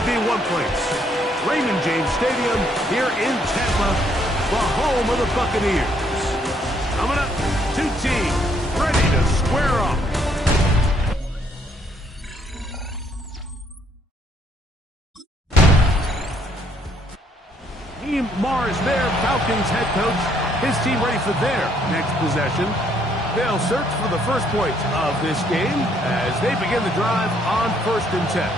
only be one place. Raymond James Stadium here in Tampa, the home of the Buccaneers. Coming up, two teams ready to square off. Team Mars, their Falcons head coach, his team ready for their next possession. They'll search for the first points of this game as they begin the drive on 1st and 10.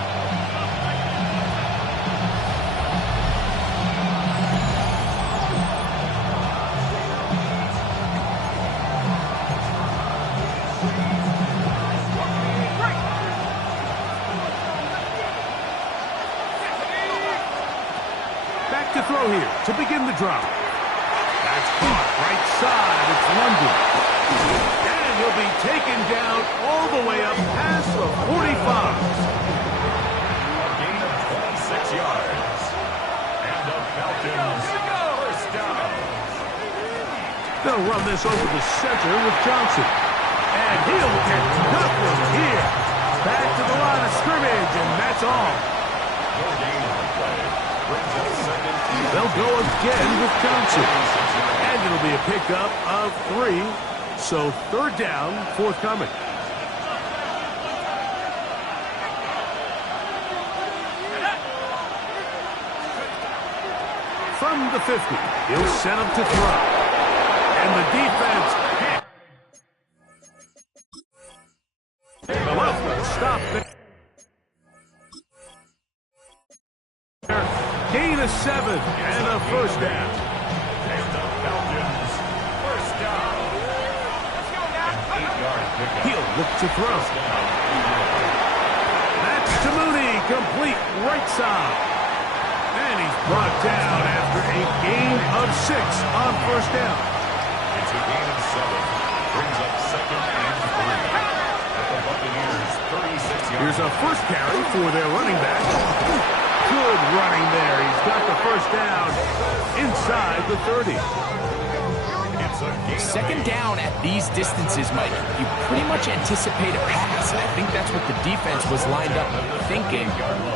To throw here to begin the drive. That's caught right side. It's London. And he'll be taken down all the way up past the 45. Gain of 26 yards. And the Falcons first down. They'll run this over the center with Johnson. And he'll get nothing here. Back to the line of scrimmage, and that's all. No gain on the play. Brings up second. They'll go again with Johnson. And it'll be a pickup of 3. So 3rd down, forthcoming. From the 50, he'll set him to throw. And the defense will stop there. Gain of 7 and a first down. And the Falcons first down. An 8-yard pickup. He'll look to throw. That's to Mooney, complete right side. And he's brought down after a gain of 6 on 1st down. It's a gain of 7. Brings up 2nd and 3. At the Buccaneers 36 yards. Here's a first carry for their running back. Good running there. He's got the first down inside the 30. It's a gain. 2nd down at these distances, Mike, you pretty much anticipate a pass, and I think that's what the defense was lined up thinking.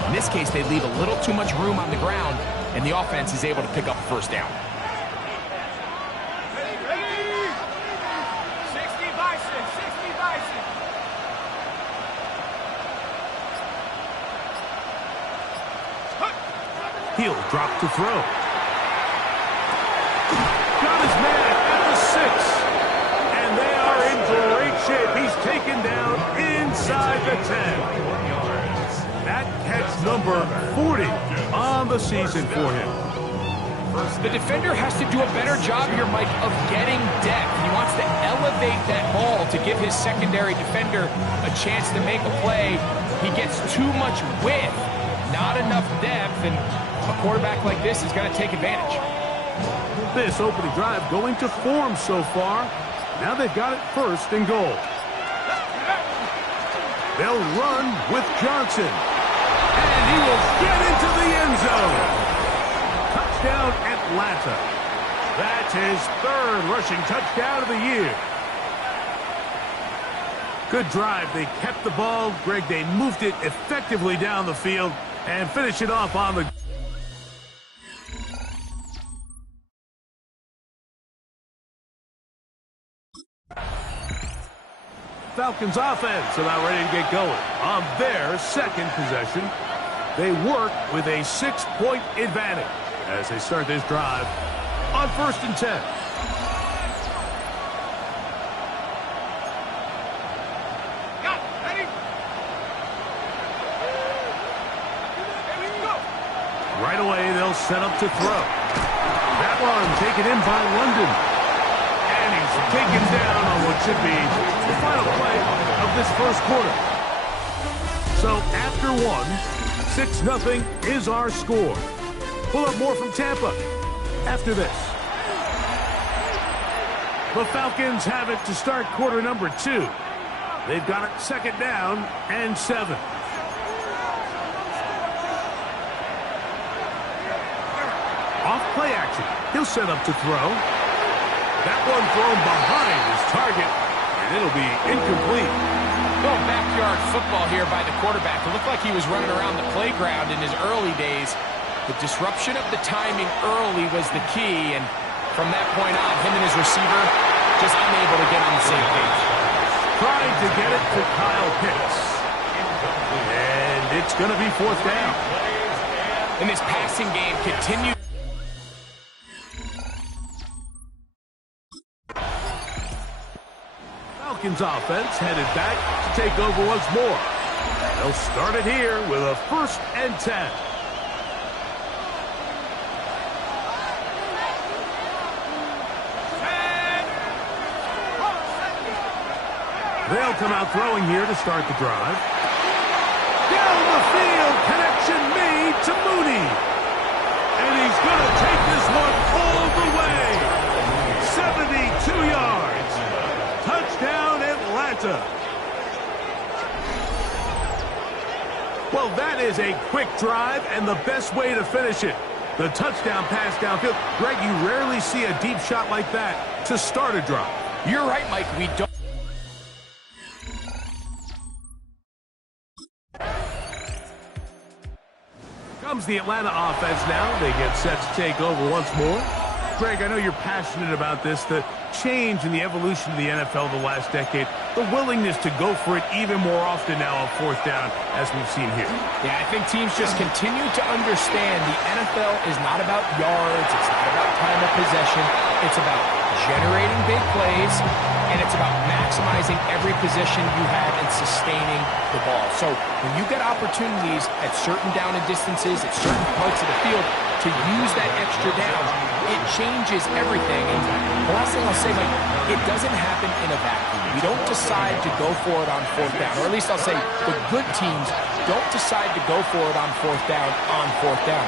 In this case, they leave a little too much room on the ground, and the offense is able to pick up a first down. He'll drop to throw. Got his man at the 6. And they are in great shape. He's taken down inside the 10. That catch number 40 on the season for him. The defender has to do a better job here, Mike, of getting depth. He wants to elevate that ball to give his secondary defender a chance to make a play. He gets too much width, not enough depth, and a quarterback like this is going to take advantage. This opening drive going to form so far. Now they've got it 1st and goal. They'll run with Johnson. And he will get into the end zone. Touchdown, Atlanta. That's his 3rd rushing touchdown of the year. Good drive. They kept the ball. Greg, they moved it effectively down the field and finish it off on the... Falcons offense about ready to get going on their 2nd possession. They work with a 6-point advantage as they start this drive on 1st and 10. Right away, they'll set up to throw. That one taken in by London. And he's taken down on what should be the final play of this 1st quarter. So after 1, 6-0 is our score. We'll have more from Tampa after this. The Falcons have it to start quarter number 2. They've got it 2nd down and 7. Off play action. He'll set up to throw. That one thrown behind his target, and it'll be incomplete. Little backyard football here by the quarterback. It looked like he was running around the playground in his early days. The disruption of the timing early was the key, and from that point on, him and his receiver just unable to get on the same page. Trying to get it to Kyle Pitts. And it's going to be 4th down. And this passing game continues. Falcons offense headed back to take over once more. They'll start it here with a 1st and 10. They'll come out throwing here to start the drive. Down the field, connection made to Mooney. And he's going to take this one all the way. 72 yards. Touchdown, Atlanta. Well, that is a quick drive and the best way to finish it. The touchdown pass downfield. Greg, you rarely see a deep shot like that to start a drive. You're right, Mike. We don't. Comes the Atlanta offense now. They get set to take over once more. Greg, I know you're passionate about this, the change in the evolution of the NFL the last decade, the willingness to go for it even more often now on 4th down, as we've seen here. Yeah, I think teams just continue to understand the NFL is not about yards, it's not about time of possession, it's about generating big plays, and it's about maximizing every position you have and sustaining the ball. So when you get opportunities at certain down and distances, at certain parts of the field, to use that extra down, it changes everything. And the last thing I'll say, Mike, it doesn't happen in a vacuum. We don't decide to go for it on 4th down, or at least I'll say the good teams don't decide to go for it on 4th down on 4th down.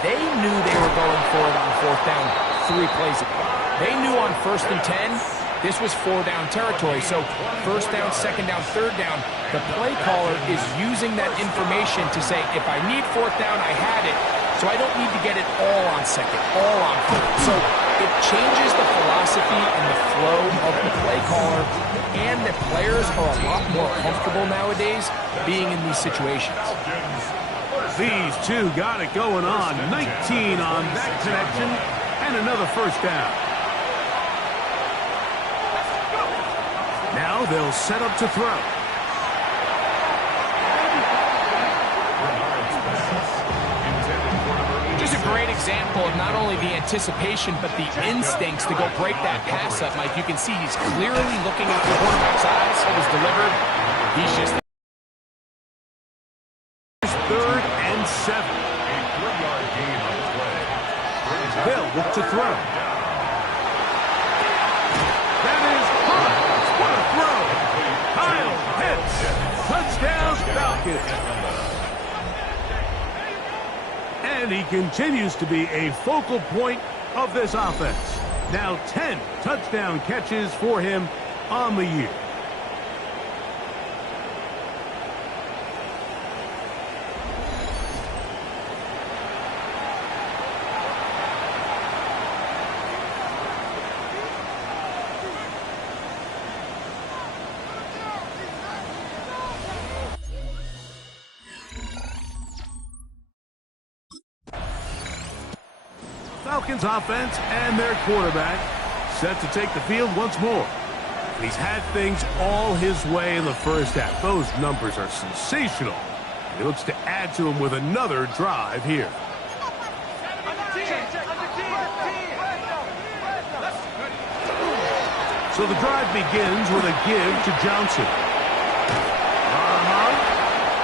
They knew they were going for it on 4th down 3 plays ago. They knew on 1st and 10, this was 4-down territory. So 1st down, 2nd down, 3rd down, the play caller is using that information to say, if I need 4th down, I had it. So I don't need to get it all on 2nd, all on 3rd. So it changes the philosophy and the flow of the play caller, and the players are a lot more comfortable nowadays being in these situations. These two got it going on. 19 on that connection, and another 1st down. Now they'll set up to throw. Just a great example of not only the anticipation, but the instincts to go break that pass up, Mike. You can see he's clearly looking at the quarterback's eyes. It was delivered. He's just... 3rd and 7. They'll look to throw. That is hot. What a throw. Kyle Pitts. Touchdown, Falcons. And he continues to be a focal point of this offense. Now 10 touchdown catches for him on the year. Falcons offense and their quarterback set to take the field once more. He's had things all his way in the 1st half. Those numbers are sensational. He looks to add to them with another drive here. So the drive begins with a give to Johnson.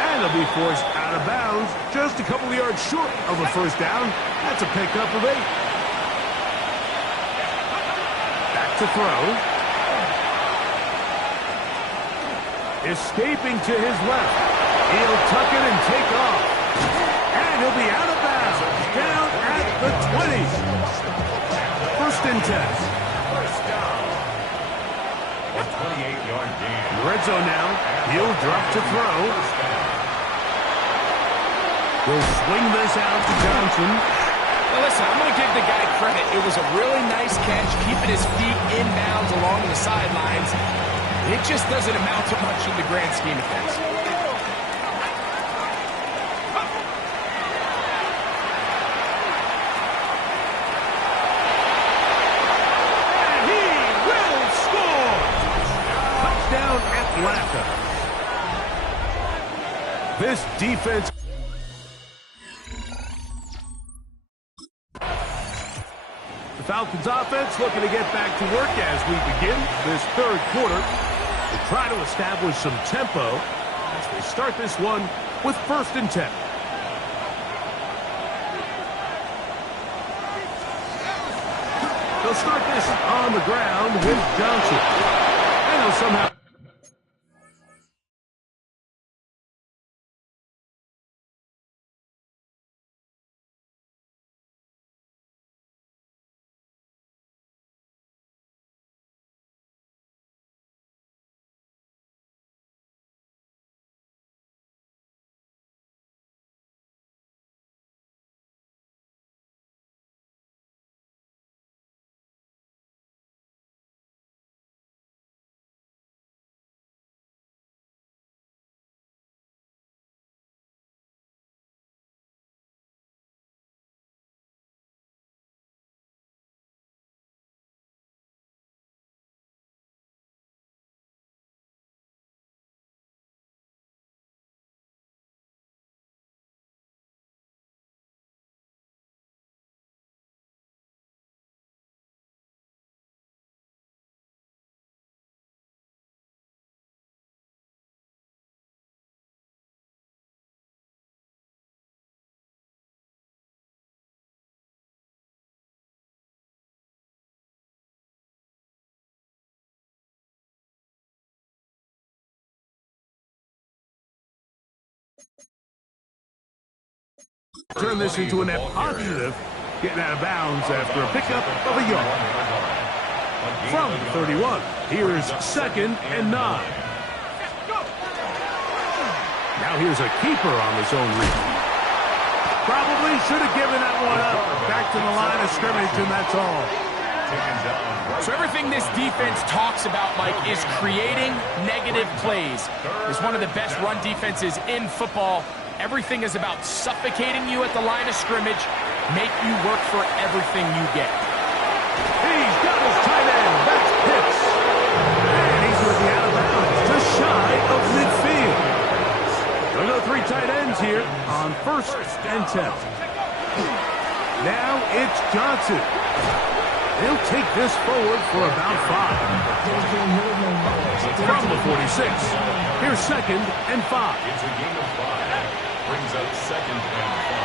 And he'll be forced out of bounds just a couple of yards short of a 1st down. That's a pickup of 8. Back to throw. Escaping to his left. He'll tuck it and take off. And he'll be out of bounds. Down at the 20. 1st and 10. A 28-yard gain. Red zone now. He'll drop to throw. Will swing this out to Johnson. Now listen, I'm going to give the guy credit. It was a really nice catch, keeping his feet in bounds along the sidelines. It just doesn't amount to much in the grand scheme of things. And he will score! Touchdown Atlanta. This defense... The Falcons offense looking to get back to work as we begin this third quarter. They try to establish some tempo as they start this one with 1st and 10. They'll start this on the ground with Johnson. And they'll somehow... Turn this into a net positive, getting out of bounds after a pickup of a yard. From the 31, here's 2nd and 9. Now here's a keeper on his own read. Probably should have given that one up. Back to the line of scrimmage, and that's all. So everything this defense talks about, Mike, is creating negative plays. It's one of the best run defenses in football. Everything is about suffocating you at the line of scrimmage, make you work for everything you get. He's got his tight end. That's Pitts. And he's with the out of bounds, just shy of midfield. There'll go 3 tight ends here on 1st and 10. Now it's Johnson. He'll take this forward for about 5. From the 46, here's 2nd and 5. It's a gain of 5. Brings up 2nd and 5.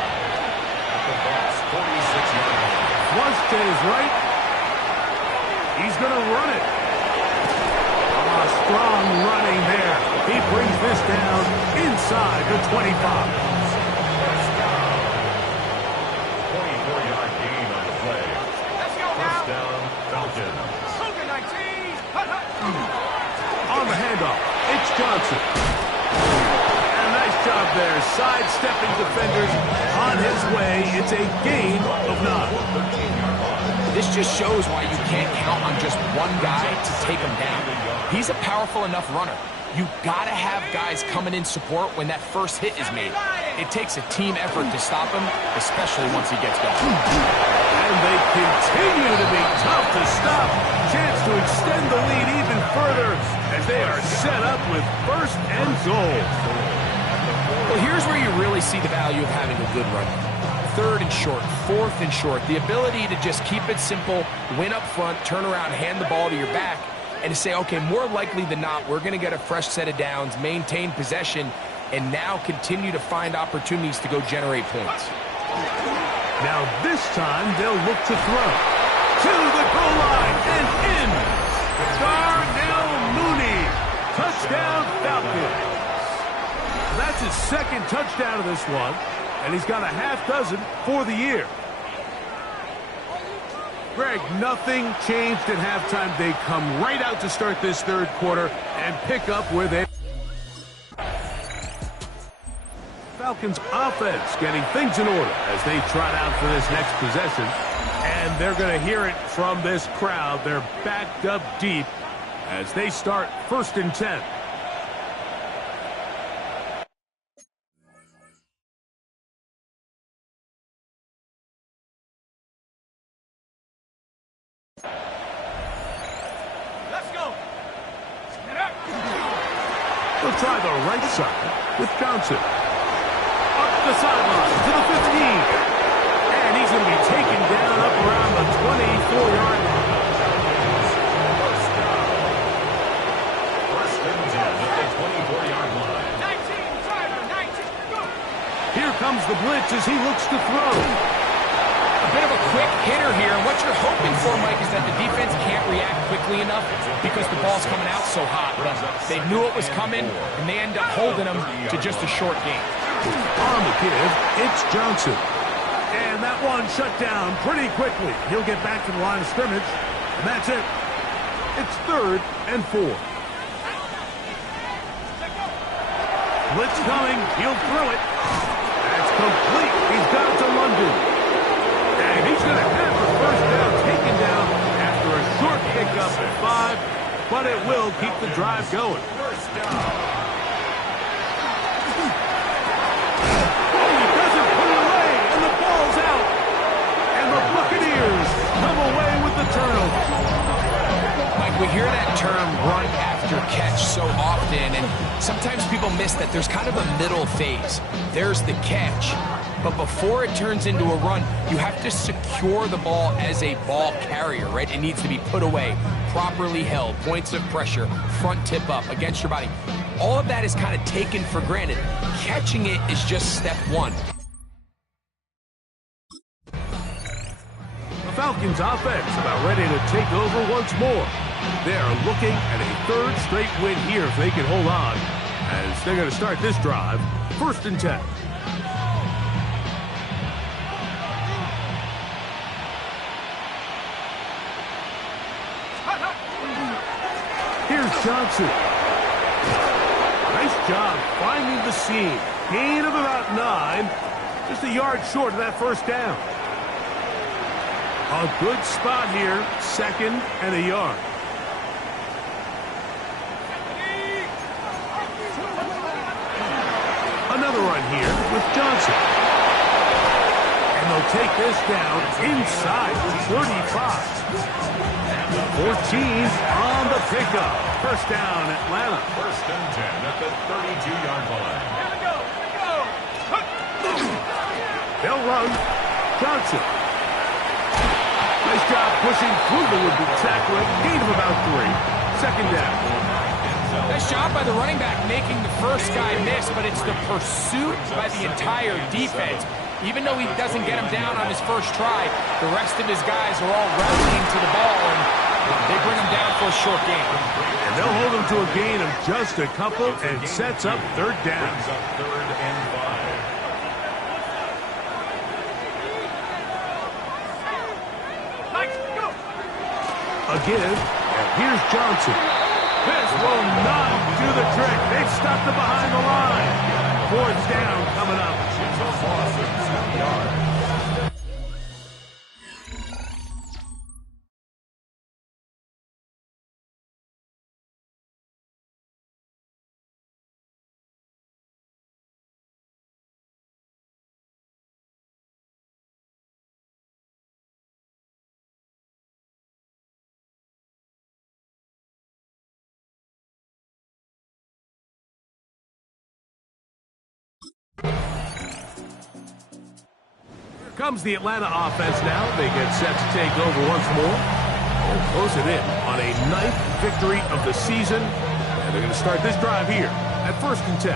At the box, 46-yard line. Flush to his right. He's going to run it. Strong running there. He brings this down inside the 25. 24-yard gain on the play. First down, Falcons. On the handoff, it's Johnson. And a nice job there, sidestepping defenders on his way. It's a gain of 9. This just shows why you can't count on just one guy to take him down. He's a powerful enough runner. You gotta have guys coming in support when that first hit is made. It takes a team effort to stop him, especially once he gets going. And they continue to be tough to stop. Chance to extend the lead even further as they are set up with 1st and goal. Well, here's where you really see the value of having a good runner. 3rd and short, 4th and short. The ability to just keep it simple, win up front, turn around, hand the ball to your back, and to say, okay, more likely than not, we're going to get a fresh set of downs, maintain possession, and now continue to find opportunities to go generate points. Now this time they'll look to throw. To the goal line and in. Darnell Mooney. Touchdown Falcons. That's his 2nd touchdown of this one, and he's got a half dozen for the year. Greg, nothing changed at halftime. They come right out to start this 3rd quarter and pick up where they... Falcons offense getting things in order as they trot out for this next possession. And they're going to hear it from this crowd. They're backed up deep as they start 1st and 10. They'll try the right side with Johnson. Up the sideline to the 15. And he's going to be taken down up around the 24-yard line. First and 10 at the 24-yard line. 19, go. Here comes the blitz as he looks to throw. A bit of a quick hitter here, and what you're hoping for, Mike, is that the defense can't react quickly enough because the ball's coming out so hot. They knew it was coming, and they end up holding them to just a short game. On the give, it's Johnson. And that one shut down pretty quickly. He'll get back to the line of scrimmage, and that's it. It's 3rd and 4. Blitz coming. He'll throw it. That's complete. He's got it to London. And he's going to have the first down taken down after a short pickup at 5, but it will keep the drive going. First down. Oh, he doesn't put it away, and the ball's out. And the Buccaneers come away with the turnover. Mike, we hear that term run after catch so often, and sometimes people miss that there's kind of a middle phase. There's the catch. But before it turns into a run, you have to secure the ball as a ball carrier, right? It needs to be put away, properly held, points of pressure, front tip up against your body. All of that is kind of taken for granted. Catching it is just step one. The Falcons offense about ready to take over once more. They are looking at a 3rd straight win here if they can hold on, as they're going to start this drive 1st and 10. Here's Johnson. Nice job finding the seam. Gain of about 9. Just a yard short of that first down. A good spot here. 2nd and a yard. Another run here with Johnson. And they'll take this down inside the 35. 14 on the pickup. First down, Atlanta. 1st and 10 at the 32-yard line. Here we go. They'll run. Johnson. Nice job pushing through the would-be tackler. Gain of about 3. 2nd down. Nice job by the running back making the first guy miss, but it's the pursuit by the entire defense. Even though he doesn't get him down on his first try, the rest of his guys are all rallying to the ball, and they bring him down for a short gain. And they'll hold him to a gain of just a couple and sets up 3rd down. Brings up 3rd and 5. Again, and here's Johnson. This will not do the trick. They've stopped it behind the line. 4th down coming up. It's a loss of 2 yards. Comes the Atlanta offense now. They get set to take over once more. They're closing in on a 9th victory of the season. And they're going to start this drive here at 1st and 10.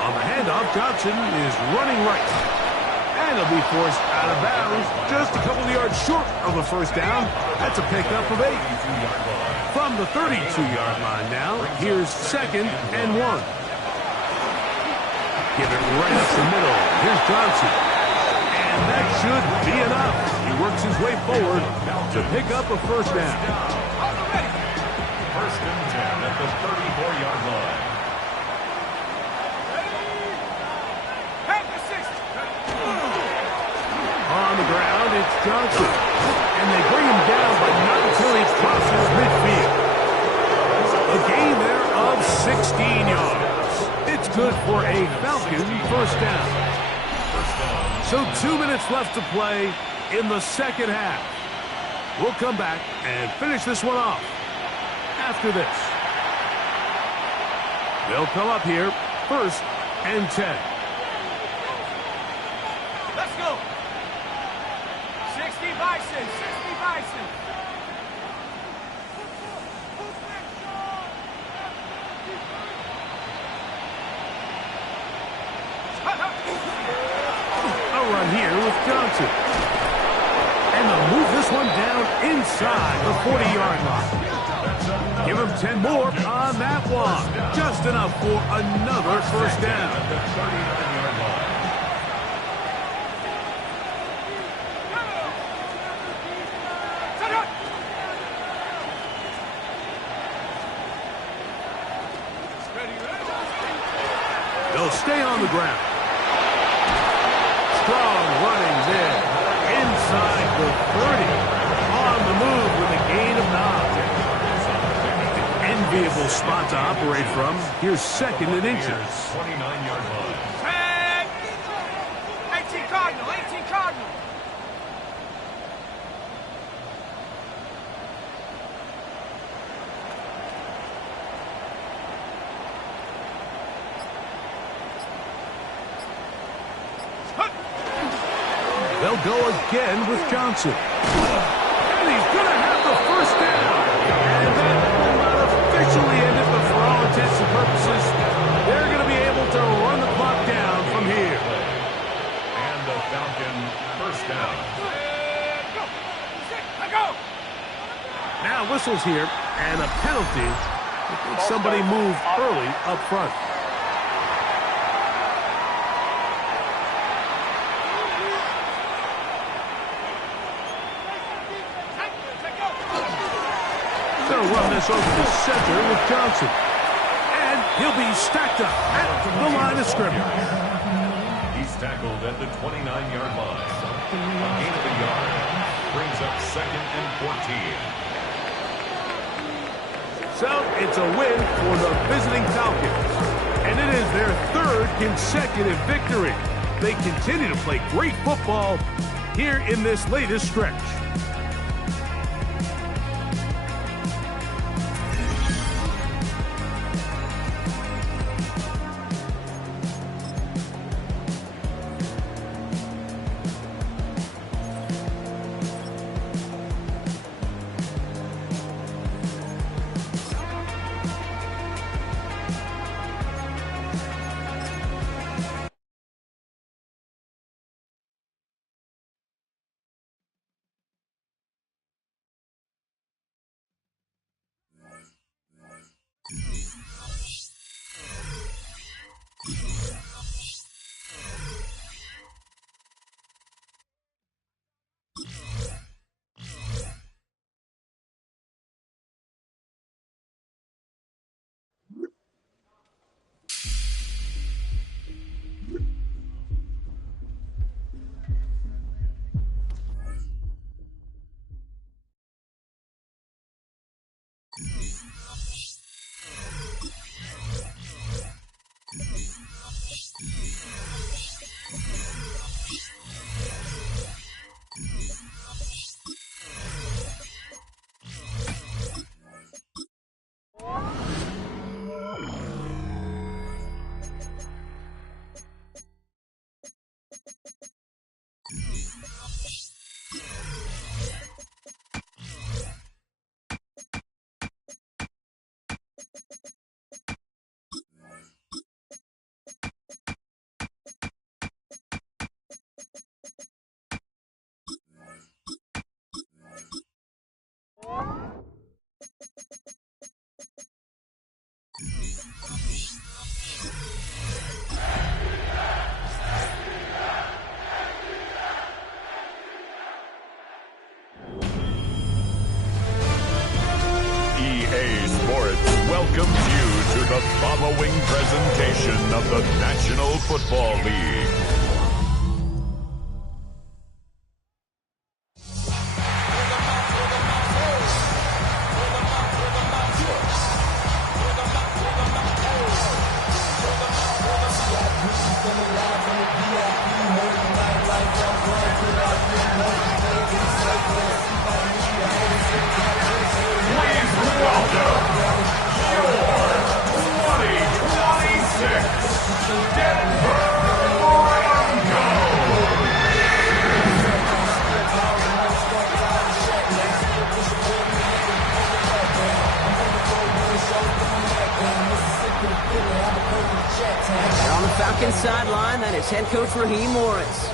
On the handoff, Johnson is running right. And he'll be forced out of bounds just a couple of yards short of a first down. That's a pickup of 8. From the 32-yard line now, here's 2nd and 1. Give it right up the middle. Here's Johnson. And that should be enough. He works his way forward to pick up a first down. 1st and 10 at the 34-yard line. Johnson. And they bring him down, but not until he crosses midfield. A gain there of 16 yards. It's good for a Falcon first down. So 2 minutes left to play in the second half. We'll come back and finish this one off after this. They'll come up here, 1st and 10. Let's go. 60 Bison, 60 Bison. A run here with Johnson. And they'll move this one down inside the 40-yard line. Give him 10 more on that one. Just enough for another first down. They'll stay on the ground. Strong running there. Inside the 30. On the move with a gain of 9. Enviable spot to operate from. Here's 2nd and inches. 29-yard line. 18 Cardinal, 18 Cardinal. They'll go again with Johnson. And he's going to have the first down. And that will not officially end it, but for all intents and purposes, they're going to be able to run the clock down from here. And the Falcon first down. Now whistles here, and a penalty. I think somebody moved early up front. They'll run this over the center with Johnson. And he'll be stacked up at the line of scrimmage. He's tackled at the 29-yard line. A gain of a yard brings up 2nd and 14. So it's a win for the visiting Falcons. And it is their 3rd consecutive victory. They continue to play great football here in this latest stretch. welcomes you to the following presentation of the National Football League. And on the Falcons sideline, that is head coach Raheem Morris.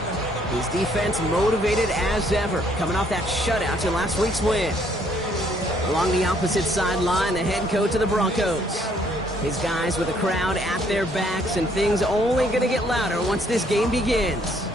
His defense motivated as ever, coming off that shutout in last week's win. Along the opposite sideline, the head coach of the Broncos. His guys with the crowd at their backs, and things only going to get louder once this game begins.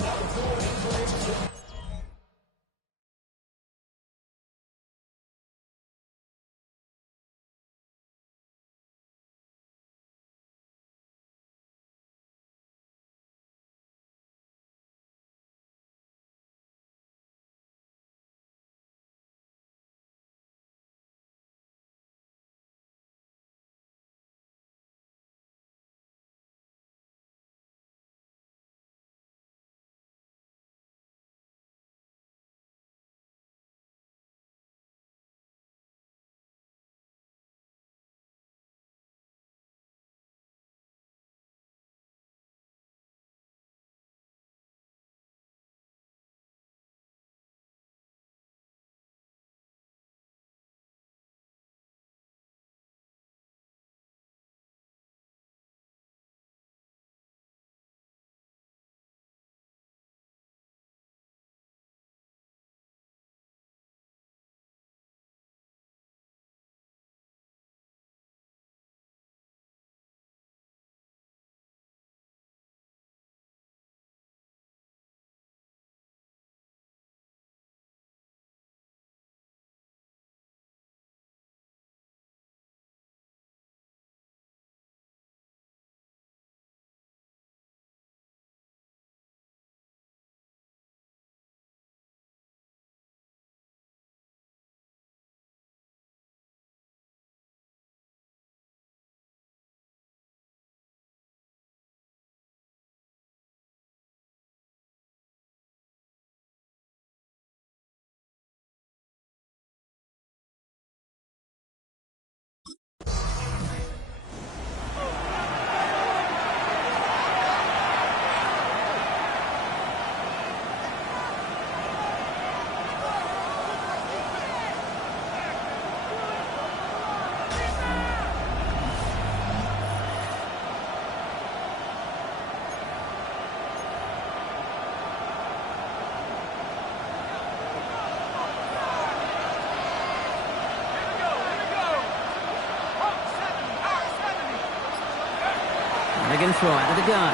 They're going to throw out of the gun.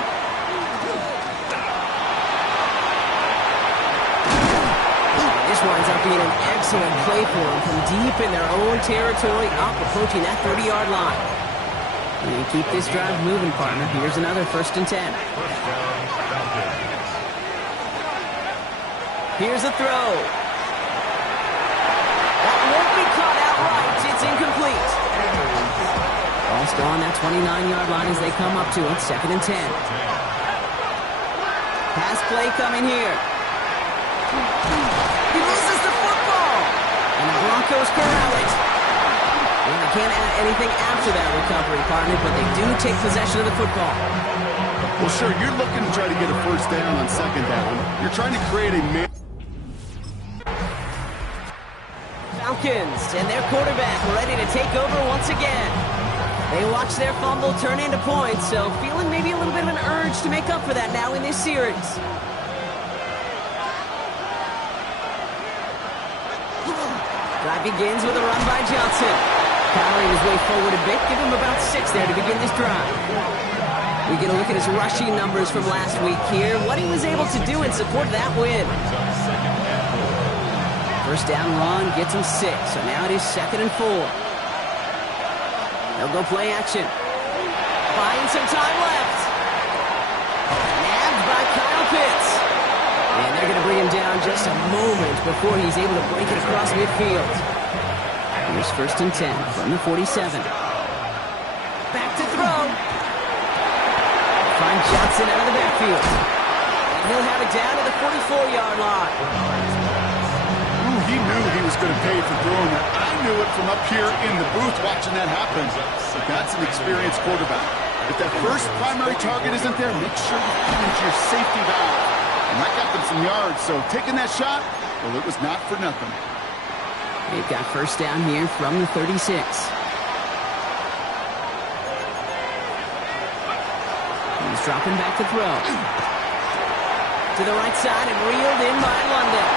This winds up being an excellent play for them from deep in their own territory, up approaching that 30-yard line. And you keep this drive moving, partner. Here's another 1st and 10. Here's a throw. That won't be caught outright. It's incomplete. Ball still on that 29-yard line as they come up to it. 2nd and 10. Pass play coming here. He loses the football. And the Broncos corral it. Well, they can't add anything after that recovery, partner, but they do take possession of the football. Well, sure, you're looking to try to get a 1st down on 2nd down. You're trying to create a man. Falcons and their quarterback ready to take over once again. They watch their fumble turn into points, so feeling maybe a little bit of an urge to make up for that now in this series. Drive begins with a run by Johnson. Powering his way forward a bit, give him about 6 there to begin this drive. We get a look at his rushing numbers from last week here, what he was able to do in support of that win. 1st down run gets him 6, so now it is 2nd and 4. They'll go play action. Buying some time left. Nabbed by Kyle Pitts. And they're going to bring him down just a moment before he's able to break it across midfield. Here's 1st and 10 from the 47. Back to throw. Find Johnson out of the backfield. And he'll have it down to the 44-yard line. He knew he was going to pay for throwing that. I knew it from up here in the booth watching that happen. But that's an experienced quarterback. If that first primary target isn't there, make sure you find your safety valve. And that got them some yards, so taking that shot, well, it was not for nothing. They've got 1st down here from the 36. dropping back to throw. To the right side and reeled in by London.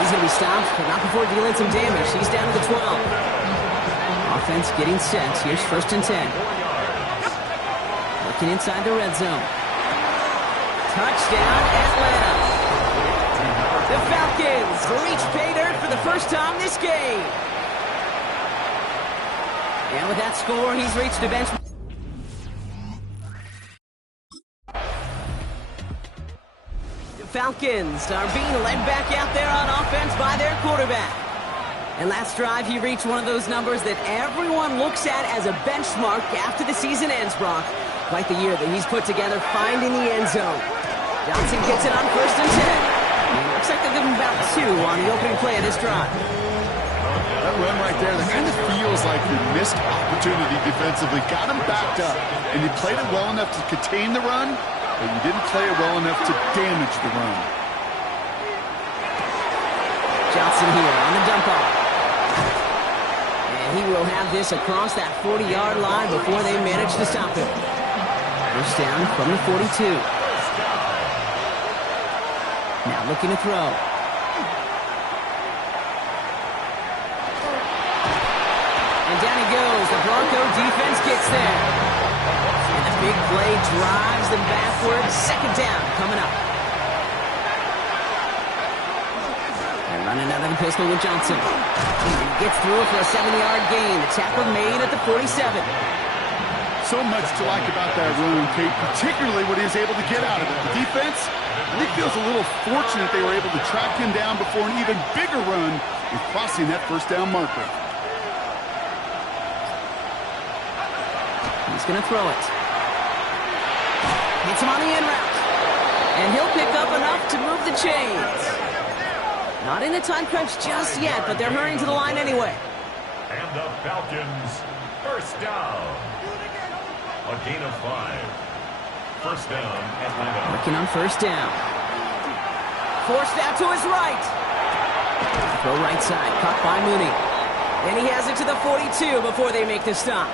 He's going to be stopped, but not before dealing some damage. He's down to the 12. Offense getting set. Here's 1st and 10. Looking inside the red zone. Touchdown, Atlanta. The Falcons reach pay dirt for the first time this game. And with that score, he's reached the bench. Falcons are being led back out there on offense by their quarterback. And last drive, he reached one of those numbers that everyone looks at as a benchmark after the season ends, Brock. Quite the year that he's put together finding the end zone. Johnson gets it on 1st and 10. Looks like they'll give him about 2 on the opening play of this drive. That run right there, that kind of feels like the missed opportunity defensively. Got him backed up, and you played it well enough to contain the run, but you didn't play it well enough to damage the run. Johnson here on the dump off. And he will have this across that 40-yard line before they manage to stop him. First down from the 42. Now looking to throw. And down he goes. The Bronco defense gets there. And the big play drives them backwards. 2nd down coming up. They're running out of the pistol with Johnson. He gets through for a 7-yard gain. The tackle made at the 47. So much to like about that run, Kate, particularly what he was able to get out of it. The defense, I think, feels a little fortunate they were able to track him down before an even bigger run in crossing that 1st down marker. He's going to throw it. Hits him on the in route. And he'll pick up enough to move the chains. Not in the time crunch just yet, but they're hurrying to the line anyway. And the Falcons, 1st down. A gain of 5. 1st down, Atlanta. Working on 1st down. Forced out to his right. Throw right side, caught by Mooney. And he has it to the 42 before they make the stop.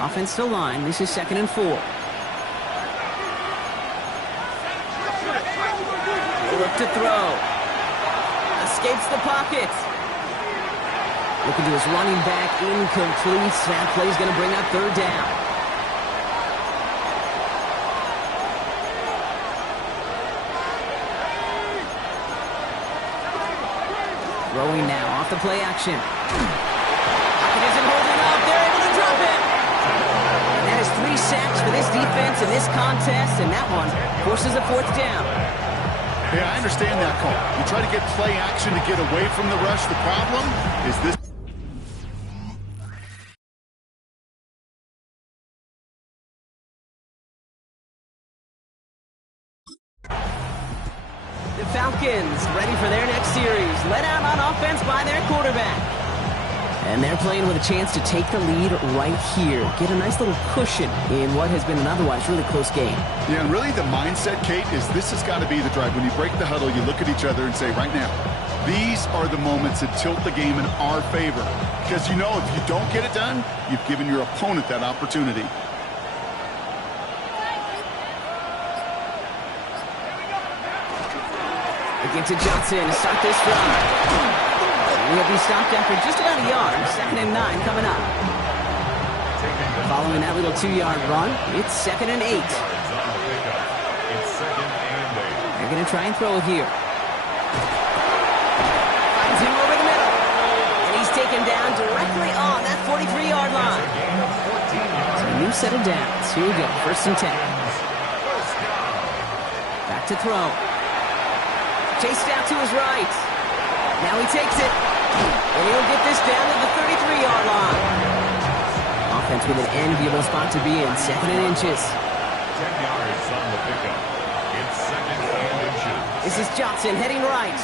Offense to line. This is 2nd and 4. Look to throw. Escapes the pocket. Looking to his running back, incomplete. That play's going to bring up 3rd down. Throwing now off the play action. Pocket isn't holding up. They're able to drop it. And that is 3 sacks for this defense in this contest, and that one forces a 4th down. Yeah, I understand that call. You try to get play action to get away from the rush. The problem is this. The Falcons ready for their next series. Led out on offense by their quarterback. And they're playing with a chance to take the lead right here. Get a nice little cushion in what has been an otherwise really close game. Yeah, and really the mindset, Kate, is this has got to be the drive. When you break the huddle, you look at each other and say, right now, these are the moments that tilt the game in our favor. Because you know if you don't get it done, you've given your opponent that opportunity. They get to Johnson to start this drive. He'll be stopped after just about a yard. 2nd and 9 coming up. Following that little 2-yard run, it's 2nd and 8. They're going to try and throw it here. Finds him over the middle. And he's taken down directly on that 43-yard line. So a new set of downs. Here we go, 1st and 10. Back to throw. Chased out to his right. Now he takes it. And he'll get this down to the 33-yard line. Offense with an enviable spot to be in. 2nd and inches. 10 yards on the pickup. It's 2nd and inches. This is Johnson heading right.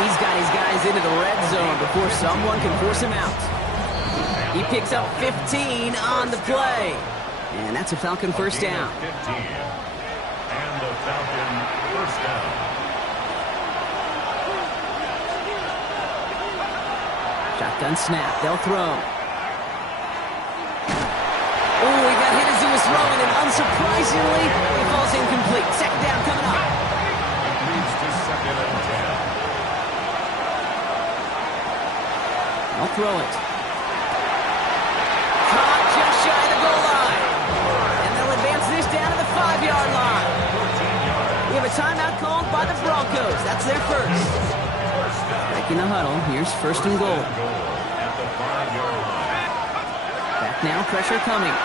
He's got his guys into the red zone before someone can force him out. He picks up 15 on the play. And that's a Falcon 1st down. 15. And the Falcon 1st down. Shotgun snap. They'll throw. Oh, he got hit as he was throwing, and unsurprisingly, he falls incomplete. Second down coming up. Leads to second and 10. I'll throw it. Caught just shy of the goal line. And they'll advance this down to the 5-yard line. We have a timeout called by the Broncos. That's their first. Breaking the huddle. Here's first and goal. At the 5-yard line. Back now, pressure coming.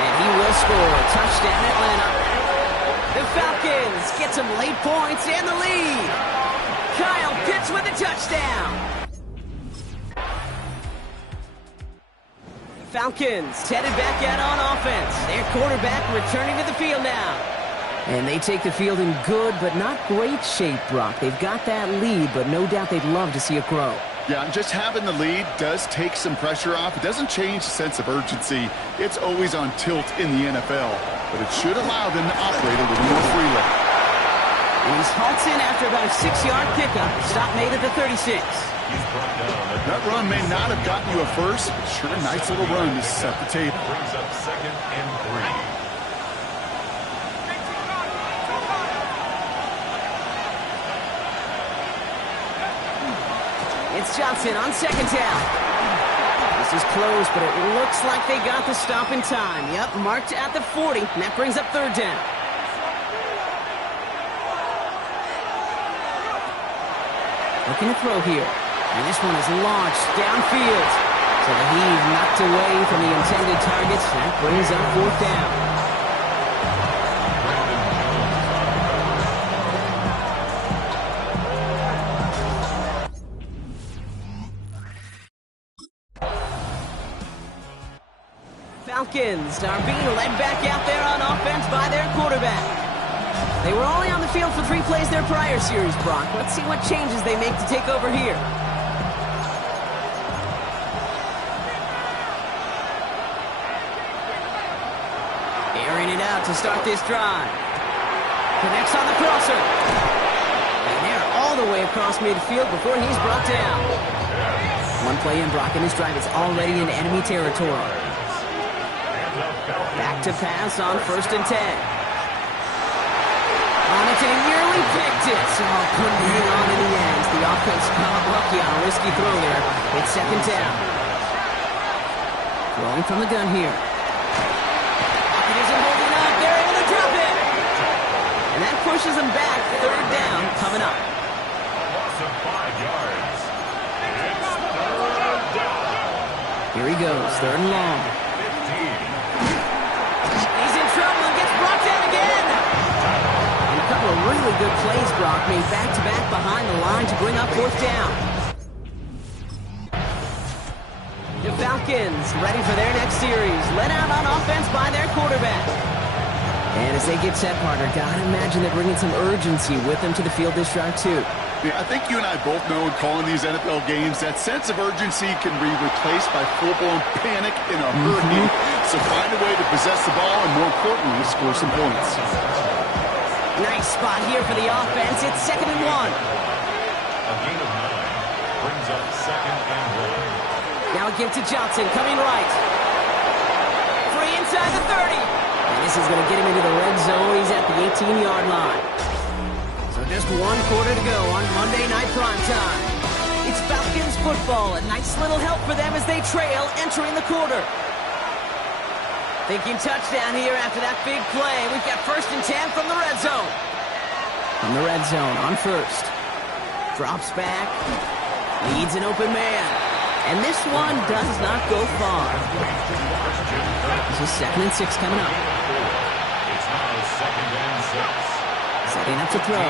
And he will score. Touchdown, Atlanta. The Falcons get some late points and the lead. Kyle Pitts with a touchdown. Falcons headed back out on offense. Their quarterback returning to the field now. And they take the field in good but not great shape, Brock. They've got that lead, but no doubt they'd love to see it grow. Yeah, and just having the lead does take some pressure off. It doesn't change the sense of urgency. It's always on tilt in the NFL, but it should allow them to operate a little more freely. And he's halts in after about a 6-yard pickup. Stop made at the 36. He's brought down. That run may not have gotten you a first, but sure a nice little run to set the table. Brings up second and 3. It's Johnson on second down. This is close, but it looks like they got the stop in time. Yep, marked at the 40, and that brings up third down. Looking to throw here. And this one is launched downfield. So the heave knocked away from the intended targets. That brings up fourth down. Falcons are being led back out there on offense by their quarterback. They were only on the field for 3 plays their prior series, Brock. Let's see what changes they make to take over here. Airing it out to start this drive. Connects on the crosser. And they're all the way across midfield before he's brought down. One play in, Brock, and this drive is already in enemy territory. Back to pass on first and 10. On it, and he nearly picked it. So couldn't hang on in the end. The offense got lucky on a risky throw there. It's second down. Throwing from the gun here. Pocket isn't holding up. They're able to drop it. And that pushes them back. Third down coming up. Loss of 5 yards. It's third down. Here he goes. Third and long. 15. He's in trouble and gets brought down again. And a couple of really good plays, Brock, made back-to-back behind the line to bring up fourth down. The Falcons ready for their next series. Led out on offense by their quarterback. And as they get set, partner, gotta imagine they're bringing some urgency with them to the field this drive, too. Yeah, I think you and I both know in calling these NFL games that sense of urgency can be replaced by full-blown panic in a hurry. So find a way to possess the ball and, more importantly, score some points. Nice spot here for the offense. It's second and 1. A gain of 9 brings up second and 1. Now a give to Johnson, coming right. Free inside the 30. And this is going to get him into the red zone. He's at the 18-yard line. So just 1 quarter to go on Monday Night Primetime. It's Falcons football. A nice little help for them as they trail entering the quarter. Thinking touchdown here after that big play. We've got first and 10 from the red zone. From the red zone on first. Drops back. Leads an open man. And this one does not go far. This is second and 6 coming up. It's now second and 6. Setting up to throw.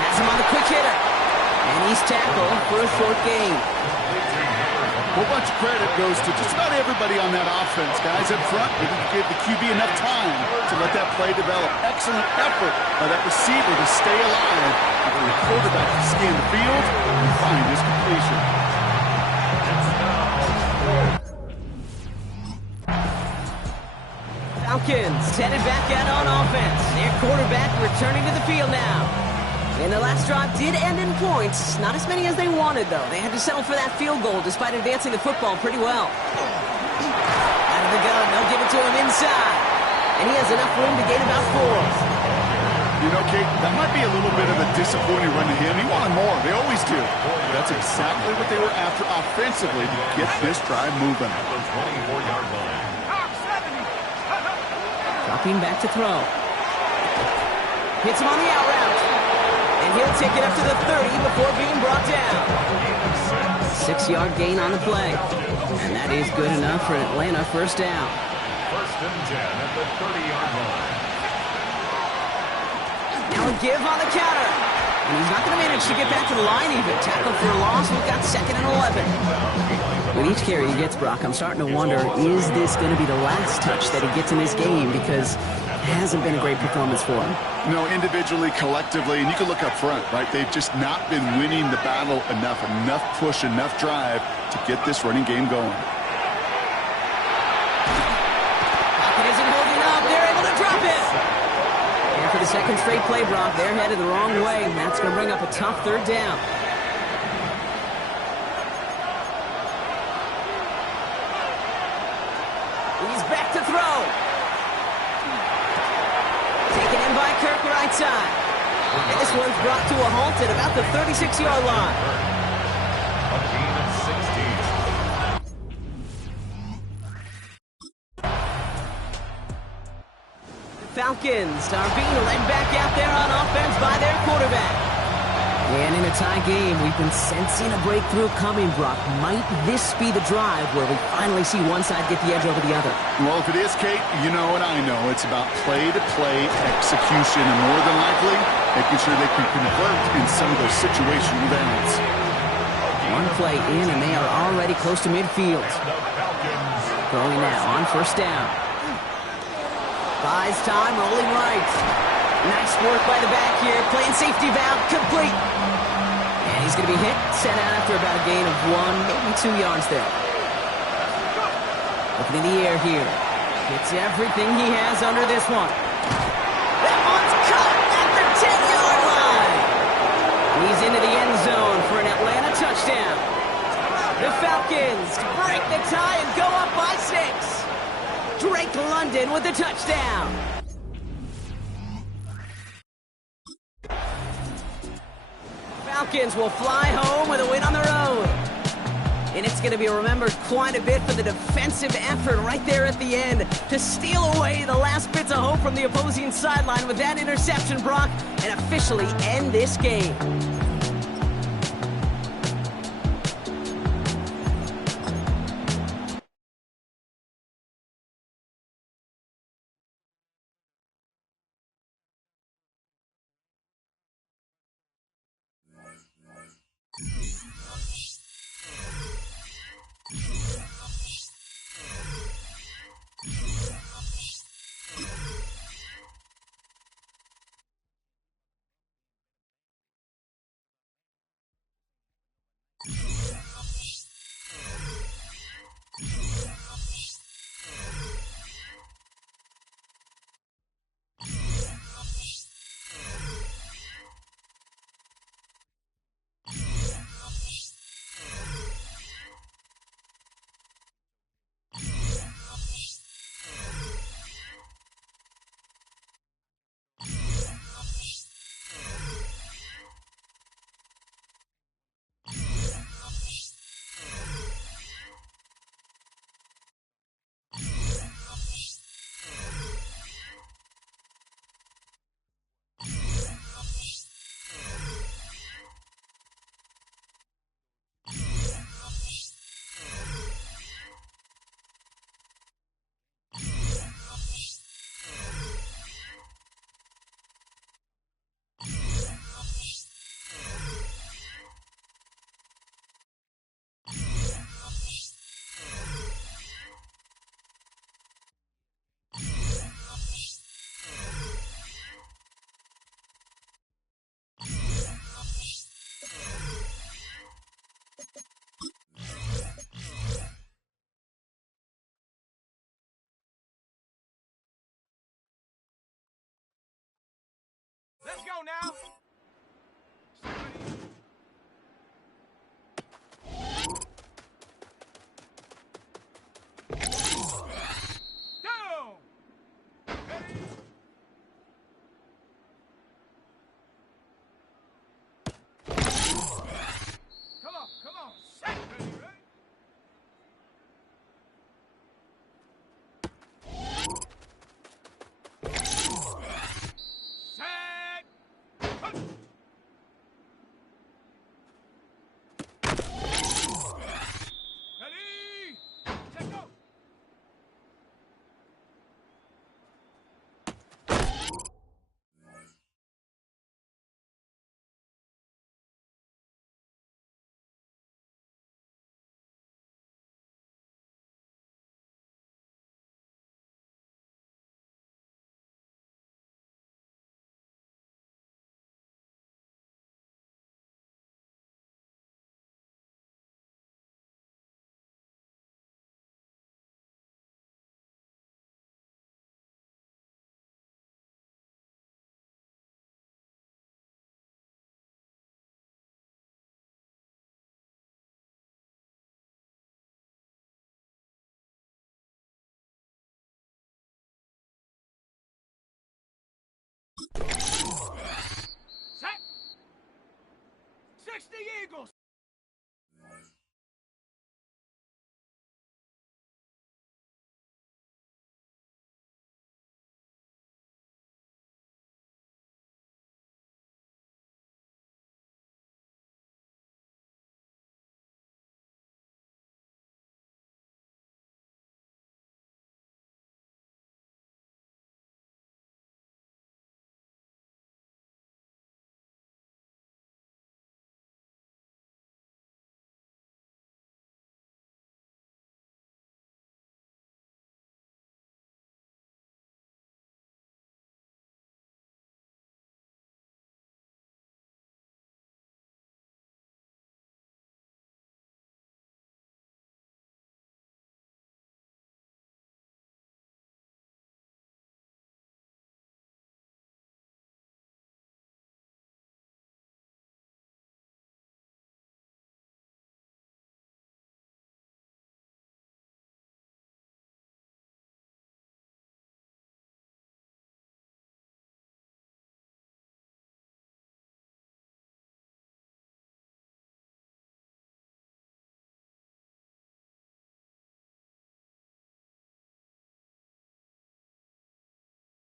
Has him on the quick hitter. And he's tackled for a short gain. A whole bunch of credit goes to just about everybody on that offense. Guys up front, they didn't give the QB enough time to let that play develop. Excellent effort by that receiver to stay alive, and for the quarterback to scan the field and find his completion. Falcons headed back out on offense. Their quarterback returning to the field now. And the last drive did end in points. Not as many as they wanted, though. They had to settle for that field goal despite advancing the football pretty well. Out of the gun, they'll give it to him inside. And he has enough room to gain about 4. You know, Kate, that might be a little bit of a disappointing run to him. He wanted more. They always do. That's exactly what they were after offensively to get this drive moving. At the 24-yard line. Dropping back to throw. Hits him on the out route. And he'll take it up to the 30 before being brought down. 6-yard gain on the play. And that is good enough for an Atlanta first down. First and 10 at the 30-yard line. Now a give on the counter. And he's not going to manage to get back to the line even. Tackle for a loss. We've got 2nd and 11. With each carry he gets, Brock, I'm starting to wonder, is this going to be the last touch that he gets in this game? Because it hasn't been a great performance for him. No, individually, collectively, and you can look up front, right? They've just not been winning the battle enough push, enough drive to get this running game going. Pocket isn't holding up. They're able to drop it. And for the second straight play, Brock, they're headed the wrong way. And that's going to bring up a tough 3rd down. He's back to throw. Taken in by Kirk right side. And this one's brought to a halt at about the 36-yard line. A gain of 16. The Falcons are being led back out there on offense by their quarterback. And in a tie game, we've been sensing a breakthrough coming, Brock. Might this be the drive where we finally see one side get the edge over the other? Well, if it is, Kate, you know and I know it's about play-to-play execution and more than likely making sure they can convert in some of those situational downs. One play in, and they are already close to midfield. Throwing now on first down. Buys time, rolling right. Nice work by the back here. Playing safety valve, complete. And he's going to be hit, sent out after about a gain of 1, maybe 2 yards there. Looking in the air here. Gets everything he has under this one. That one's caught at the 10-yard line. He's into the end zone for an Atlanta touchdown. The Falcons break the tie and go up by 6. Drake London with the touchdown. Falcons will fly home with a win on the road. And it's going to be remembered quite a bit for the defensive effort right there at the end to steal away the last bits of hope from the opposing sideline with that interception, Brock, and officially end this game. Let's go now. 60 Eagles!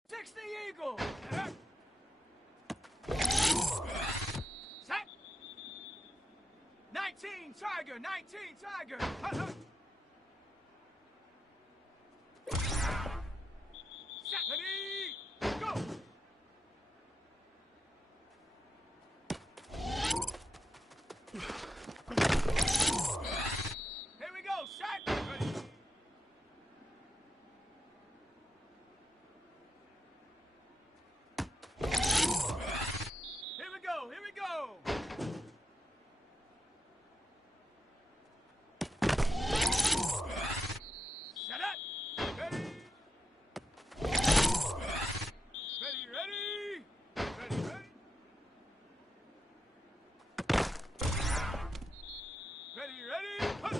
'60 Eagles! Set! 19 Tiger! 19 Tiger! Set! Ready! Go! Here we go! Set! Ready! Here we go! Set up! Ready! Ready, ready! Ready, ready! Ready, ready! Hup!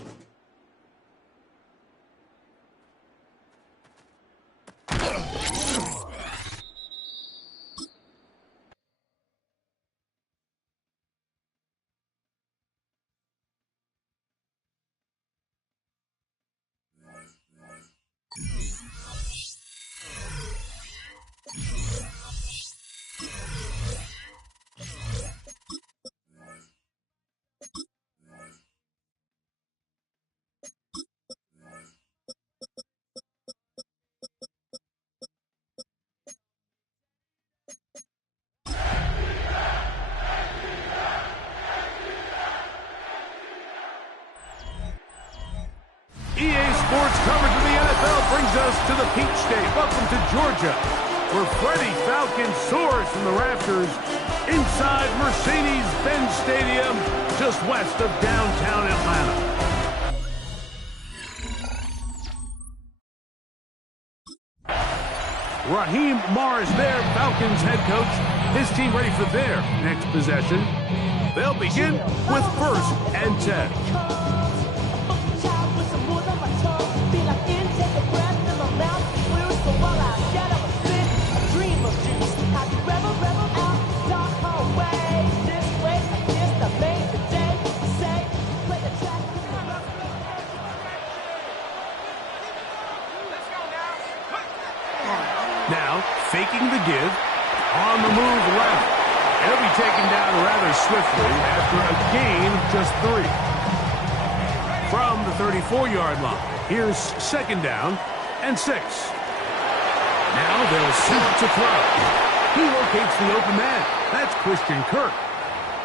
EA Sports coverage of the NFL brings us to the Peach State. Welcome to Georgia, where Freddie Falcon soars from the rafters inside Mercedes-Benz Stadium, just west of downtown Atlanta. Raheem Morris there, Falcons head coach. His team ready for their next possession. They'll begin with 1st and 10. Now, faking the give, on the move left. He'll be taken down rather swiftly after a gain of just 3. From the 34-yard line, here's 2nd down and 6. Now they'll shoot to throw. He locates the open man. That's Christian Kirk.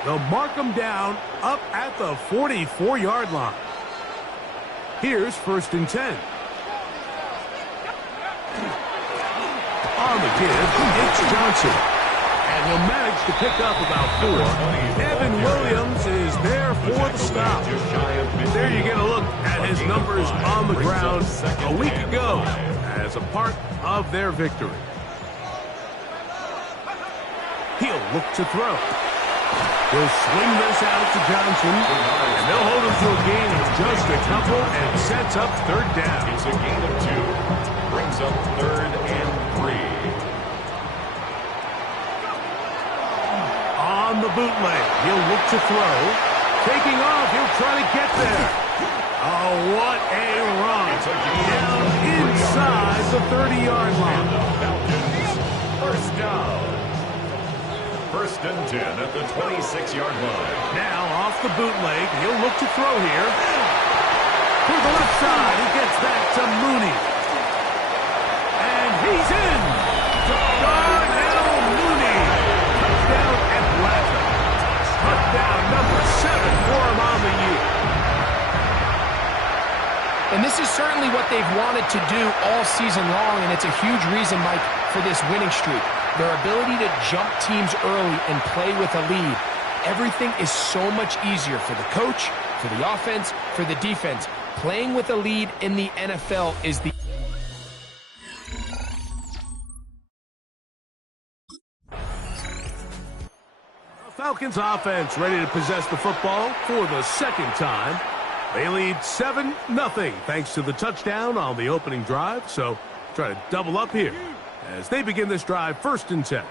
They'll mark him down up at the 44-yard line. Here's 1st and 10. On the give, it's Johnson. And he'll manage to pick up about 4. Evan Williams is there for the stop. There you get a look at his numbers on the ground a week ago as a part of their victory. He'll look to throw. He'll swing this out to Johnson, and they'll hold him to a gain of just a couple and sets up 3rd down. It's a gain of 2. Brings up 3rd and 3. On on the bootleg. He'll look to throw. Taking off, he'll try to get there. Oh, what a run. Down inside the 30-yard line. First down. First and 10 at the 26-yard line. Now off the bootleg. He'll look to throw here. To the left side. He gets back to Mooney. And he's in. Darnell Mooney. Touchdown Atlanta. Touchdown number 7 for him on the year. And this is certainly what they've wanted to do all season long, and it's a huge reason, Mike, for this winning streak. Their ability to jump teams early and play with a lead. Everything is so much easier for the coach, for the offense, for the defense. Playing with a lead in the NFL is the... Falcons offense ready to possess the football for the second time. They lead 7-0 thanks to the touchdown on the opening drive. So try to double up here as they begin this drive, 1st and 10.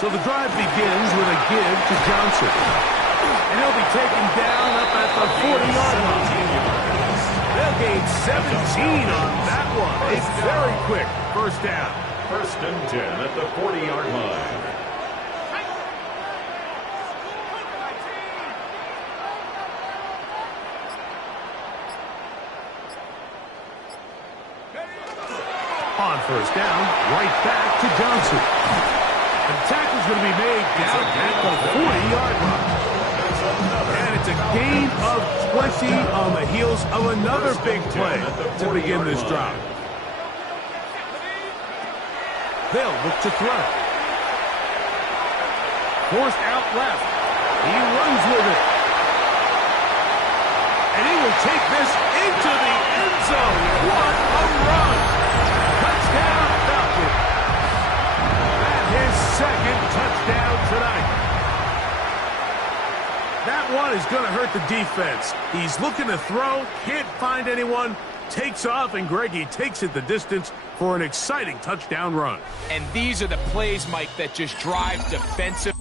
So the drive begins with a give to Johnson. And he'll be taken down up at the 40-yard line. They'll gain 17 on that one. It's very quick first down. First and 10 at the 40-yard line. On first down, right back to Johnson. The tackle's going to be made down at the 40-yard line. And it's a gain of 20 on the heels of another big play to begin this drive. They'll look to throw. Forced out left. He runs with it. And he will take this into the end zone. What a run. Touchdown, Falcons. His second touchdown tonight. That one is going to hurt the defense. He's looking to throw, can't find anyone, takes off, and Greggy takes it the distance for an exciting touchdown run. And these are the plays, Mike, that just drive defensive.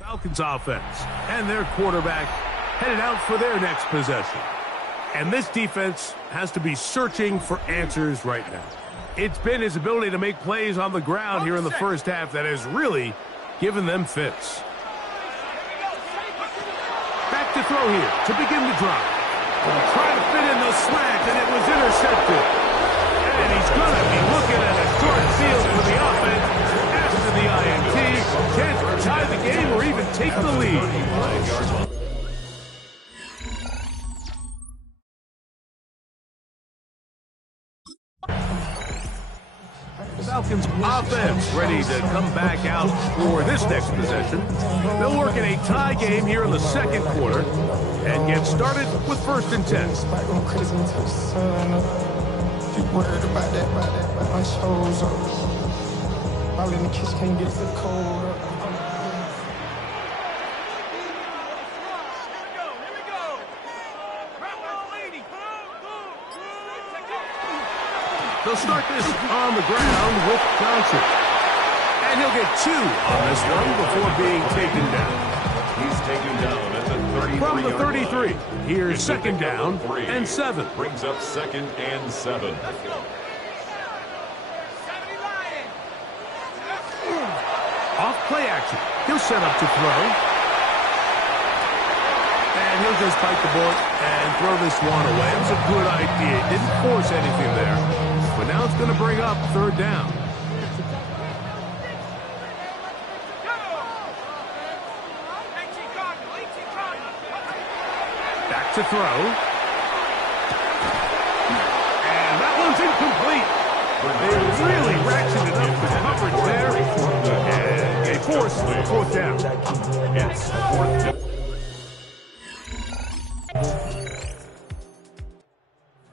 Falcons offense and their quarterback headed out for their next possession. And this defense has to be searching for answers right now. It's been his ability to make plays on the ground here in the first half that has really given them fits. Back to throw here to begin the drive. Trying to fit in the slant, and it was intercepted. And he's going to be looking at a short field for the offense after the INT. Chance to tie the game or even take the lead. Falcons offense ready to come back out for this next possession. They'll work in a tie game here in the second quarter and get started with 1st and 10. Probably in the kitchen, can't get the cold. They'll start this on the ground with Johnson. And he'll get 2 on this one before being taken down. He's taken down at the 33. From the 33, here's second down and 7. Brings up second and 7. Off play action. He'll set up to throw. And he'll just bite the bullet and throw this one away. It was a good idea. Didn't force anything there. But now it's going to bring up third down. Back to throw. And that one's incomplete. They really ratcheted up the coverage there. And they force the fourth down. It's fourth down.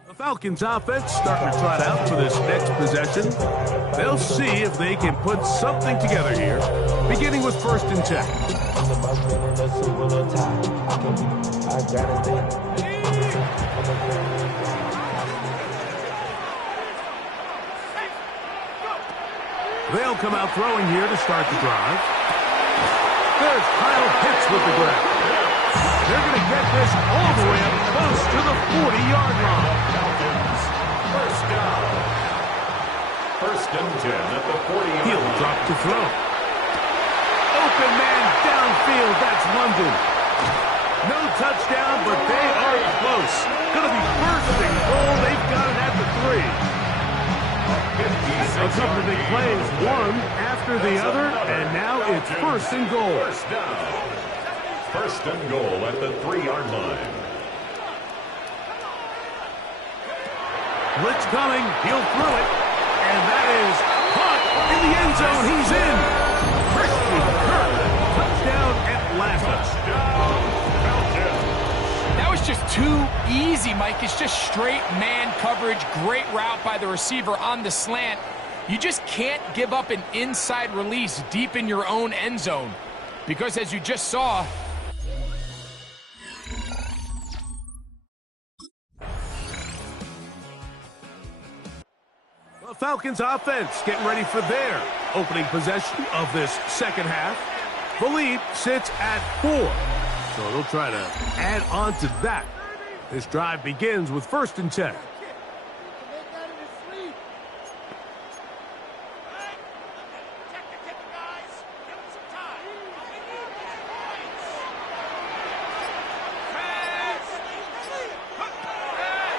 The Falcons offense starting to trot out for this next possession. They'll see if they can put something together here, beginning with 1st and 10. They'll come out throwing here to start the drive. There's Kyle Pitts with the grab. They're going to get this all the way up close to the 40-yard line. Falcons, first down. 1st and 10 at the 40-yard line. He'll drop to throw. Open man downfield, that's London. No touchdown, but they are close. Going to be 1st and goal. They've got it at the 3. A couple of big plays, one after the other, and now it's 1st and goal. First down. 1st and goal at the 3-yard line. Blitz coming, he'll throw it, and that is caught in the end zone. He's in. Christian Kirk, touchdown Atlanta. That was just too easy, Mike. It's just straight man coverage. Great route by the receiver on the slant. You just can't give up an inside release deep in your own end zone. Because as you just saw, the Falcons offense getting ready for their opening possession of this second half. The lead sits at 4. So they'll try to add on to that. This drive begins with 1st and 10.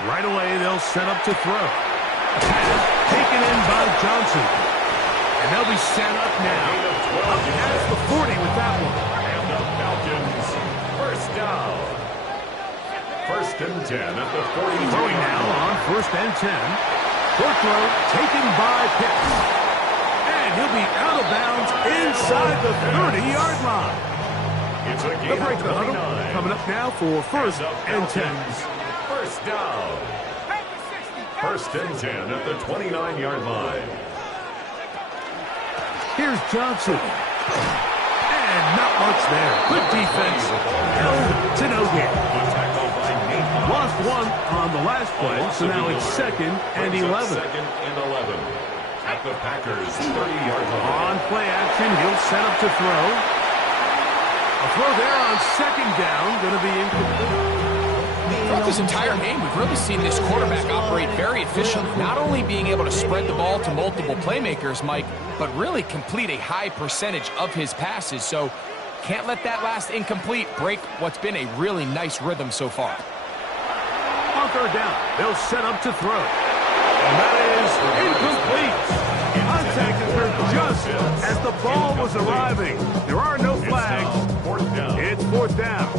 Right away, they'll set up to throw. Taken in by Johnson. And they'll be set up now. Up past the 40 with that one. And the Falcons, first down. 1st and 10 at the 40. Throwing now on 1st and 10. Short throw taken by Pitts. And he'll be out of bounds inside the 30-yard line. It's a They'll break the huddle. Coming up now for 1st and 10. First down. 1st and 10 at the 29-yard line. Here's Johnson. And not much there. Good defense. To no gain. Lost one on the last play, so now it's 2nd and 11. 2nd and 11 at the Packers' 30-yard line. On play action, he'll set up to throw. A throw there on 2nd down, going to be incomplete. throughout this entire game, we've really seen this quarterback operate very efficiently, not only being able to spread the ball to multiple playmakers, Mike, but really complete a high percentage of his passes. So can't let that last incomplete break what's been a really nice rhythm so far. On 3rd down, they'll set up to throw. And that is incomplete. Contact occurred just as the ball was arriving. There are no flags. It's 4th down.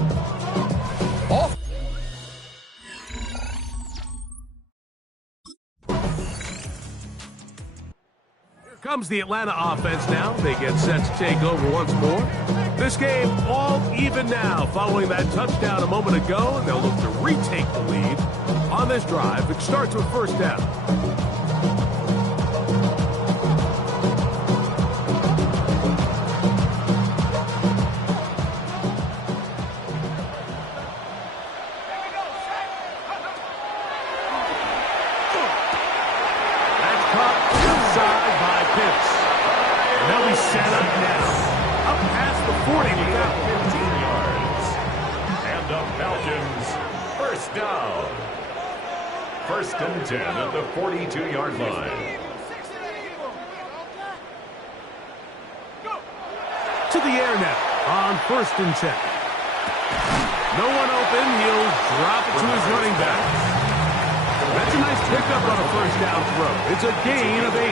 Comes the Atlanta offense now. They get set to take over once more. This game all even now following that touchdown a moment ago, and they'll look to retake the lead on this drive. It starts with 1st down. down. First and 10 at the 42-yard line. To the air now on first and 10. No one open. He'll drop it to his running back. That's a nice pickup on a first down throw. It's a gain of 8.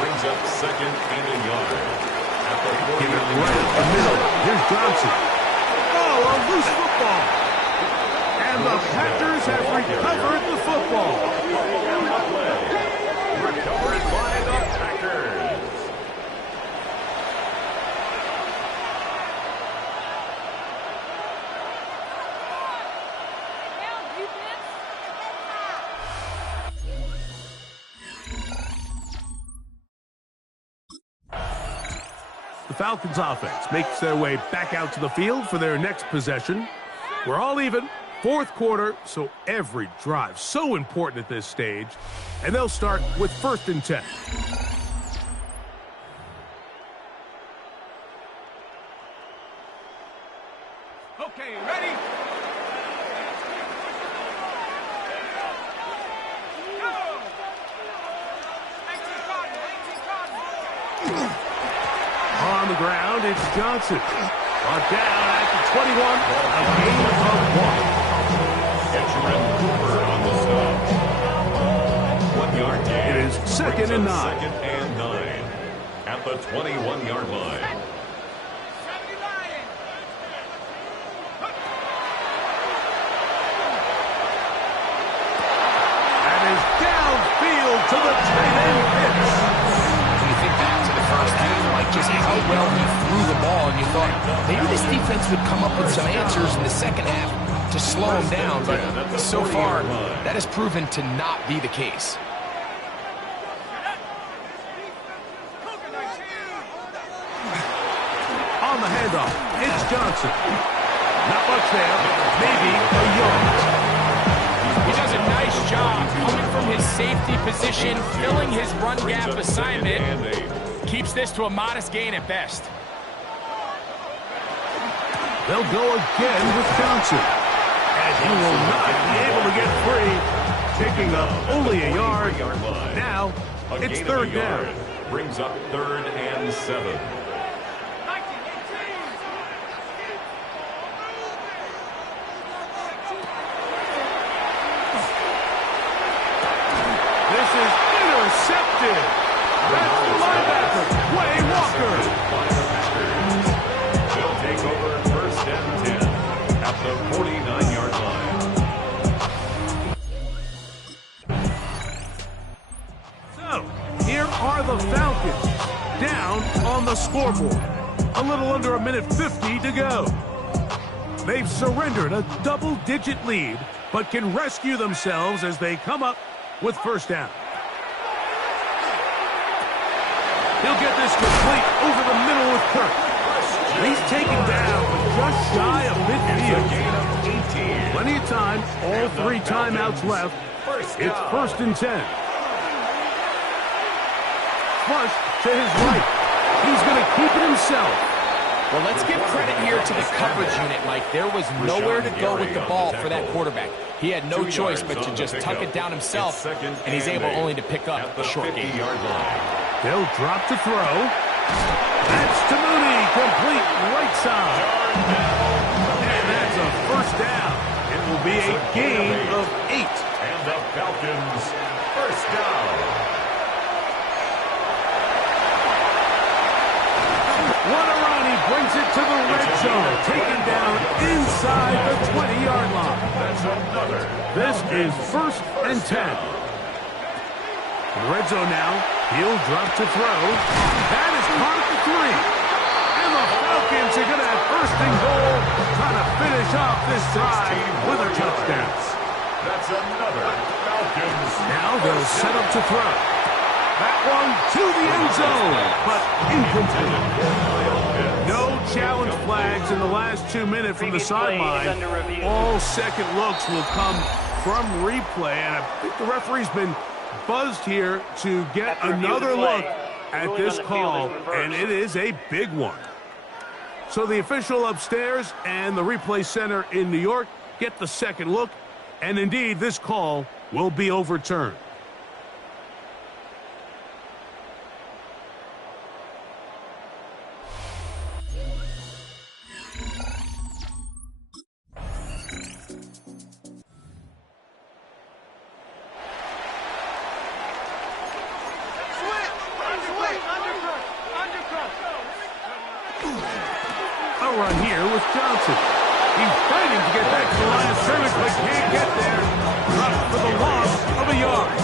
Brings up second and a yard. Give it right up the middle. Here's Johnson. Oh, a loose football. And the Packers have recovered the football. Recovered by the Packers. The Falcons offense makes their way back out to the field for their next possession. We're all even, fourth quarter, so every drive so important at this stage. And they'll start with first and 10. Okay, ready? On the ground, it's Johnson. Brought down at the 21. A gain of 1. Edgerrin Cooper on the stop. 1 yard gain. It is second and 9. Second and 9 at the 21-yard line. And is downfield to the tight end Pitts. When you think back to the first half, like just how well he threw the ball, and you thought maybe this defense would come up with some answers in the second half to slow him down, but so far, that has proven to not be the case. On the handoff, it's Johnson. Not much there, maybe a yard. He does a nice job coming from his safety position, filling his run gap assignment. Keeps this to a modest gain at best. They'll go again with Johnson. And he will not be able to get free. Picking up only a yard. Now, it's third down. Brings up third and 7. This is intercepted. That's the linebacker, Quay Walker. They'll take over first and 10 at the 49-yard line. So, here are the Falcons, down on the scoreboard. A little under 1:50 to go. They've surrendered a double-digit lead, but can rescue themselves as they come up with first down. He'll get this complete over the middle with Kirk. He's taken down just shy of midfield. Plenty of time, all 3 timeouts left. It's first and 10. Flush to his right. He's going to keep it himself. Well, let's give credit here to the coverage unit, Mike. There was nowhere to go with the ball for that quarterback. He had no choice but to just tuck it down himself, and he's able only to pick up a short gain. They'll drop to throw. That's to Mooney, complete right side. And that's a first down. It will be a gain of 8. And the Falcons first down. What a run. He brings it to the red zone. Taken down inside the 20-yard line. That's another. This is first and 10. Red zone now. He'll drop to throw. That is caught at the 3. And the Falcons are going to have first and goal, trying to finish off this drive with a touchdown. That's another Falcons. Now they'll set up to throw. That one to the end zone, but incomplete. No challenge flags in the last 2 minutes from the sideline. All second looks will come from replay, and I think the referee's been buzzed here to get another look at this call, and it is a big one. So the official upstairs and the replay center in New York get the second look, And indeed, this call will be overturned. A run here with Johnson. He's fighting to get back to the line of scrimmage, but can't get there. Dropped for the loss of a yard.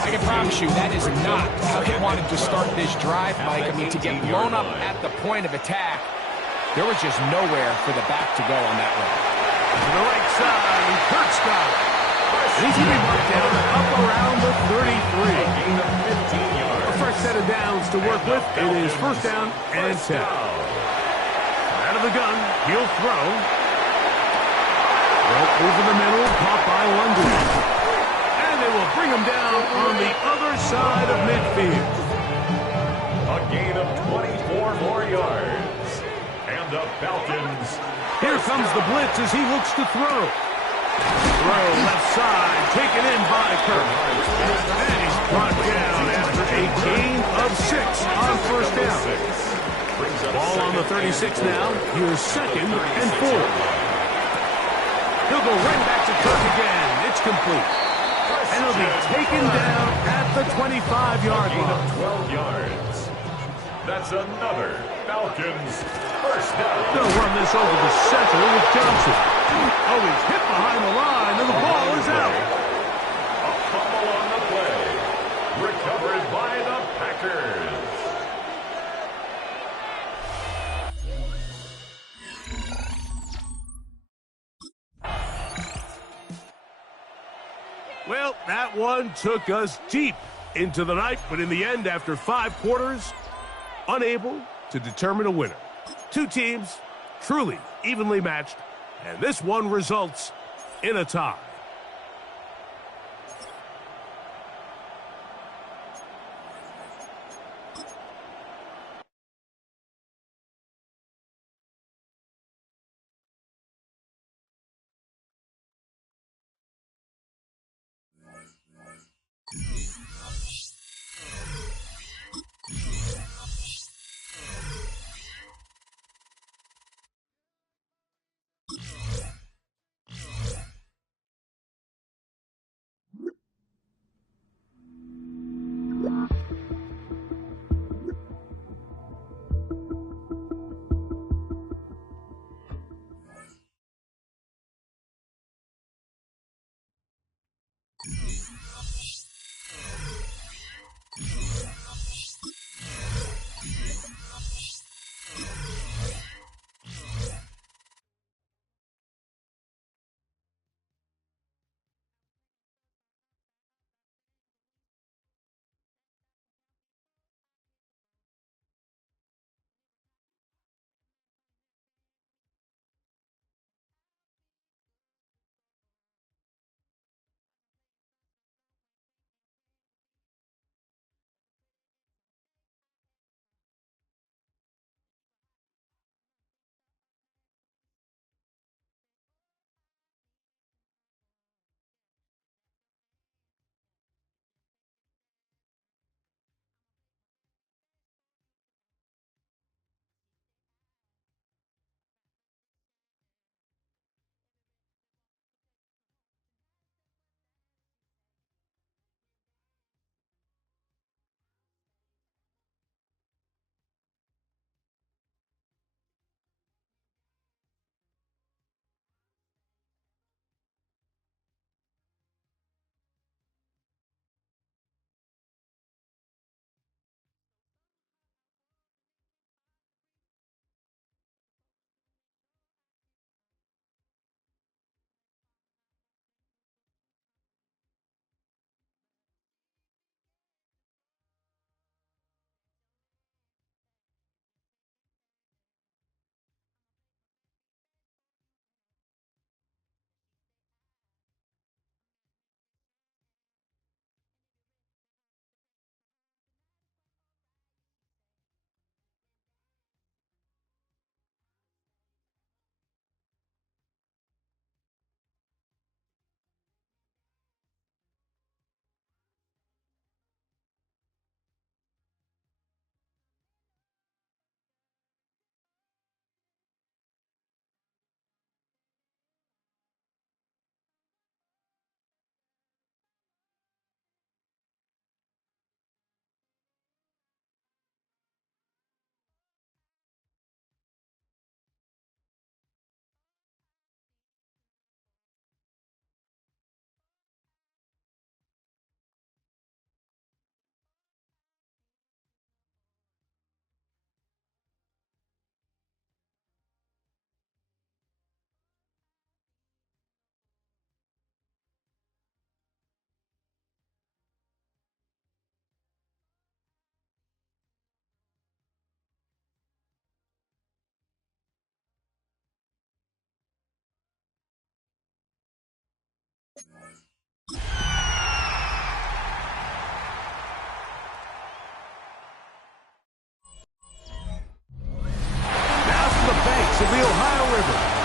I can promise you that is not how he wanted to start this drive, Mike. I mean, to get blown up at the point of attack, there was just nowhere for the back to go on that run. To the right side, and Kurt's got it. He's going to be marked down up around the 33. A fresh set of downs to work with. It is first down and 10. Out of the gun, he'll throw. Well, over the middle, caught by London. And they will bring him down on the other side of midfield. A gain of 24 more yards. And the Falcons. Here comes the blitz as he looks to throw. Throw left side, taken in by Kirk. And he's brought down after a gain of 6 on first down. Ball on the 36 now. Here's second and 4. He'll go right back to Kirk again. It's complete. And he'll be taken down at the 25-yard line. 12 yards. That's another Falcons first down. They'll run this over the center with Johnson. Oh, he's hit behind the line, and the ball is out. A fumble on the play. Recovered by the Packers. Well, that one took us deep into the night, but in the end, after 5 quarters, unable to determine a winner. 2 teams truly evenly matched, and this one results in a tie.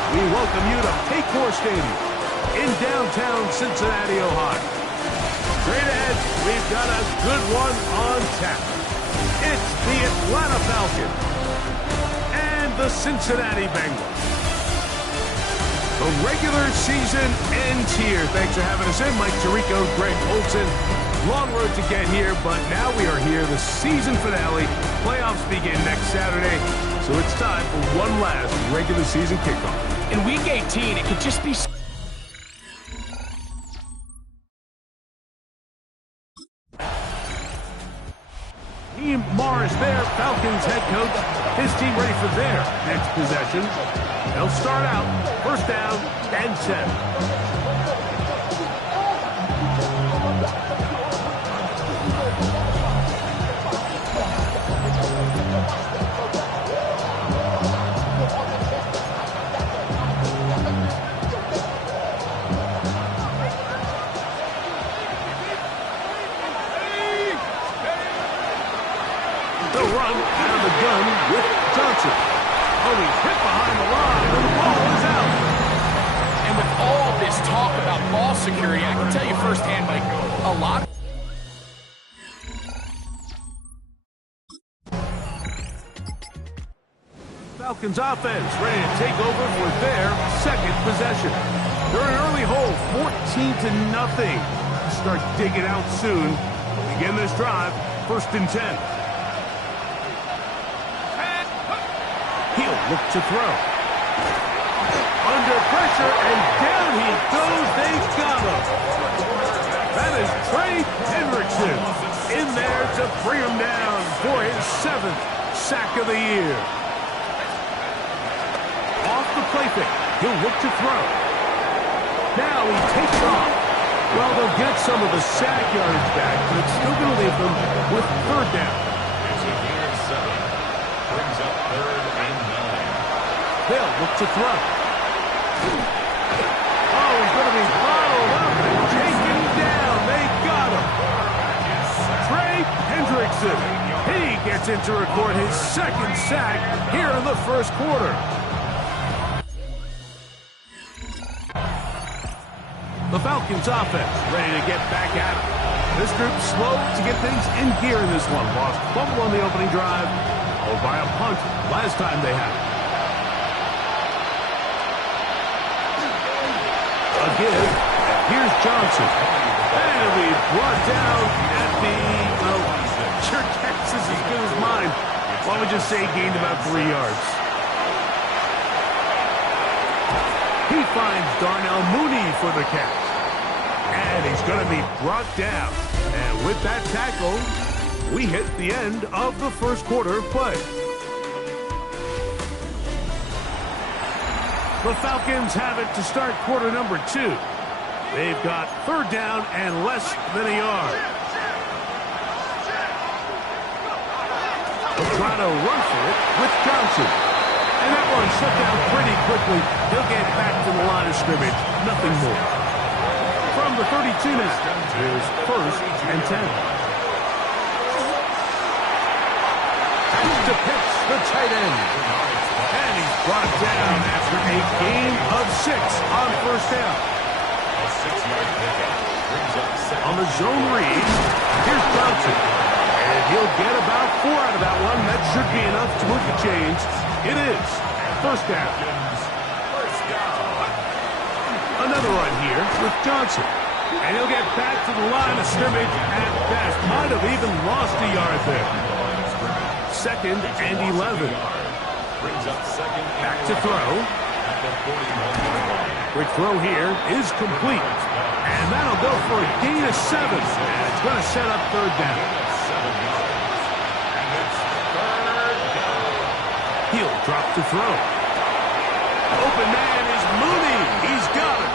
we welcome you to Paycor Stadium in downtown Cincinnati, Ohio. Straight ahead, we've got a good one on tap. It's the Atlanta Falcons and the Cincinnati Bengals. The regular season ends here. Thanks for having us in. Mike Tirico, Greg Olson. Long road to get here, but now we are here. The season finale. Playoffs begin next Saturday, so it's time for one last regular season kickoff. In Week 18, it could just be... Team Morris there, Falcons head coach. His team ready for their next possession. They'll start out, first down and 10. They'll run out of the gun with Johnson. Oh, he's hit behind the line, and the ball is out. And with all this talk about ball security, I can tell you firsthand, Mike, a lot. Falcons offense ready to take over for their second possession. They're an early hole, 14-0. Start digging out soon. Begin this drive, first and 10. He'll look to throw. Under pressure, and down he goes. They've got him. That is Trey Hendrickson in there to bring him down for his 7th sack of the year. Off the play fake. He'll look to throw. Now he takes off. Well, they'll get some of the sack yardage back, but it's still going to leave them with third down. It's a gain of 7. Brings up third and 9. They'll look to throw. Oh, he's going to be bottled up and taken down. They got him. Trey Hendrickson. He gets in to record his 2nd sack here in the first quarter. The Falcons offense ready to get back at it. This group slow to get things in gear in this one. Lost fumble on the opening drive, followed by a punt last time they had it. A give, and here's Johnson. And it'll be brought down at the, your guess is as good as mine. Why would you say gained about 3 yards? He finds Darnell Mooney for the catch. And he's going to be brought down. And with that tackle, we hit the end of the first quarter of play. The Falcons have it to start quarter number 2. They've got third down and less than a yard. They'll try to run for it with Johnson. And that one shut down pretty quickly. He'll get back to the line of scrimmage. Nothing more. From the 32 now, here's first and 10. That's to Pitts, the tight end. And he's brought down after a gain of 6 on first down. A 6-yard pickup brings up 7. On the zone read, here's Johnson. And he'll get about 4 out of that one. That should be enough to move the chains. It is first down. Another run here with Johnson. And he'll get back to the line of scrimmage at best. Might have even lost a yard there. Second and 11. Back to throw. Quick throw here is complete. And that'll go for a gain of 7. And it's going to set up third down. He'll drop to throw. Open man is Mooney. He's got it.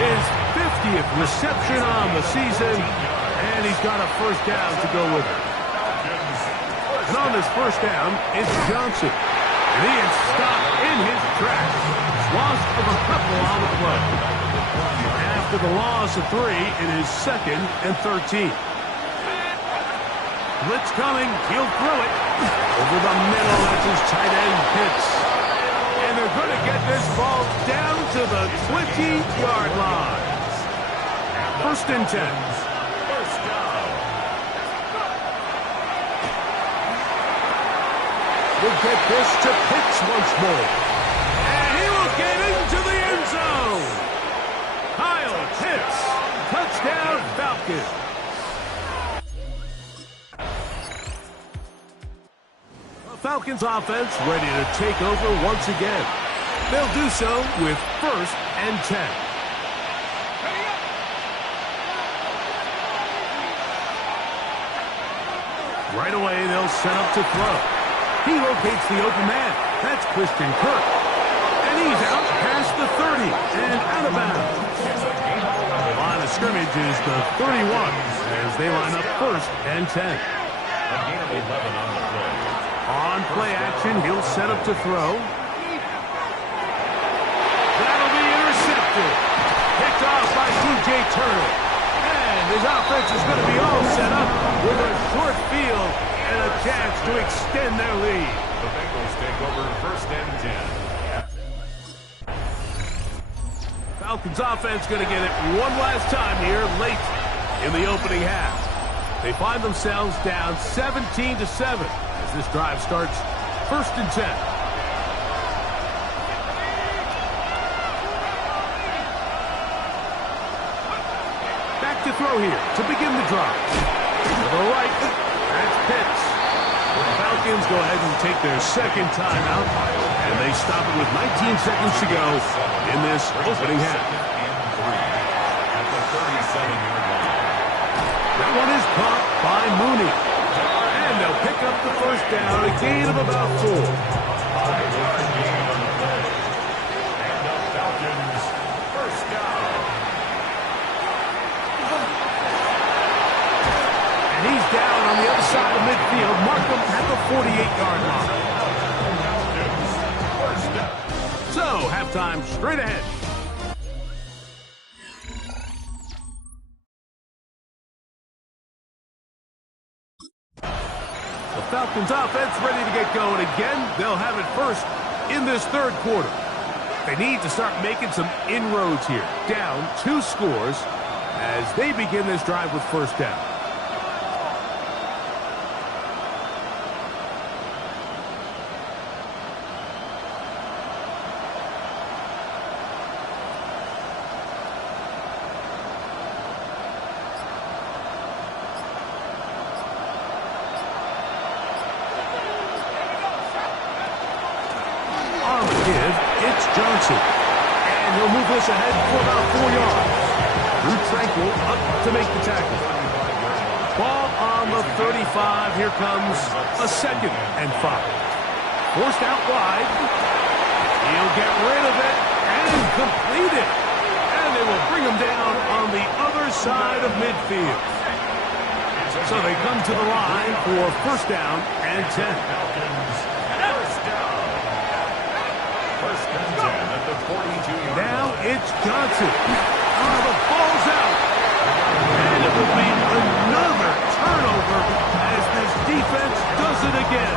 His 50th reception on the season. And he's got a first down to go with it. And on this first down, it's Johnson. And he is stopped in his tracks. Loss of a couple on the play. After the loss of 3, it is 2nd and 13. Blitz coming. He'll throw it. Over the middle, that's his tight end, Pitts. And they're They're going to get this ball down to the 20-yard line. First and 10. First down. We'll get this to Pitts once more. And he will get into the end zone. Kyle Pitts. Touchdown, Falcons. The Falcons offense ready to take over once again. They'll do so with first and 10. Right away, they'll set up to throw. He locates the open man. That's Christian Kirk. And he's out past the 30 and out of bounds. The line of scrimmage is the 31 as they line up first and 10. A gain of 11 on the play. On play action, he'll set up to throw. That'll be intercepted. Picked off by DJ Turner. And his offense is going to be all set up with a short field and a chance to extend their lead. The Bengals take over first and 10. Falcons offense going to get it one last time here late in the opening half. They find themselves down 17-7 as this drive starts first and 10. Back to throw here to begin the drive. To the right, that's Pitts. The Falcons go ahead and take their second timeout, and they stop it with 19 seconds to go in this opening half. At the 37-yard line. That one is caught by Mooney. And they'll pick up the first down, a gain of about 4. 5-yard gain on the play. And the Falcons first down. And he's down on the other side of midfield. Mark him at the 48-yard line. Falcons first down. So, halftime straight ahead. The Falcons offense ready to get going again. They'll have it first in this third quarter. They need to start making some inroads here. Down 2 scores as they begin this drive with first down. It's Johnson. And he'll move this ahead for about 4 yards. Drew Tranquil up to make the tackle. Ball on the 35. Here comes a second and 5. Forced out wide. He'll get rid of it and complete it. And they will bring him down on the other side of midfield. So they come to the line for first down and 10. First and 10 at the 42-yard line. Now it's Johnson. The ball's out. And it will be another turnover as this defense does it again.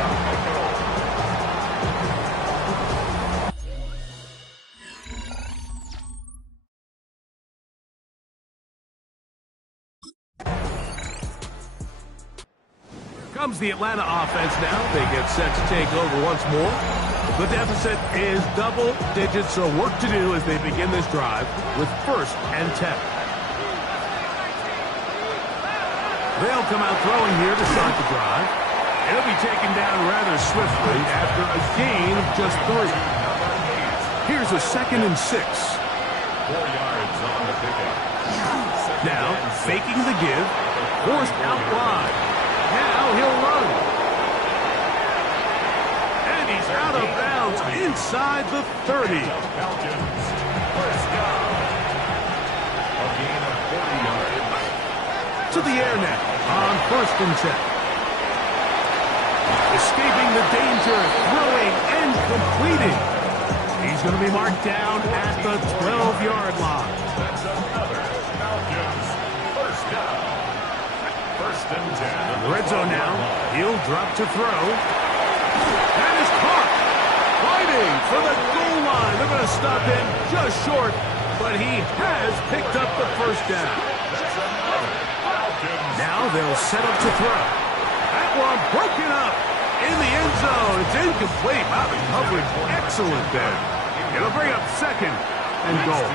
Here comes the Atlanta offense now. They get set to take over once more. The deficit is double digits, so work to do as they begin this drive with first and 10. They'll come out throwing here to start the drive. It'll be taken down rather swiftly after a gain of just 3. Here's a second and 6. 4 yards on the pickup. Now, faking the give, forced out wide. Now he'll run. He's out of bounds inside the 30. Falcons first down. A gain of 40 yards. To the air now on first and 10. Escaping the danger, throwing and completing. He's going to be marked down at the 12-yard line. That's another Falcons first down. First and 10. Red zone now. He'll drop to throw. That is caught. Fighting for the goal line. They're going to stop him just short, but he has picked up the first down. Now they'll set up to throw. That one broken up in the end zone. It's incomplete. Wow, the coverage excellent there. It'll bring up second and goal.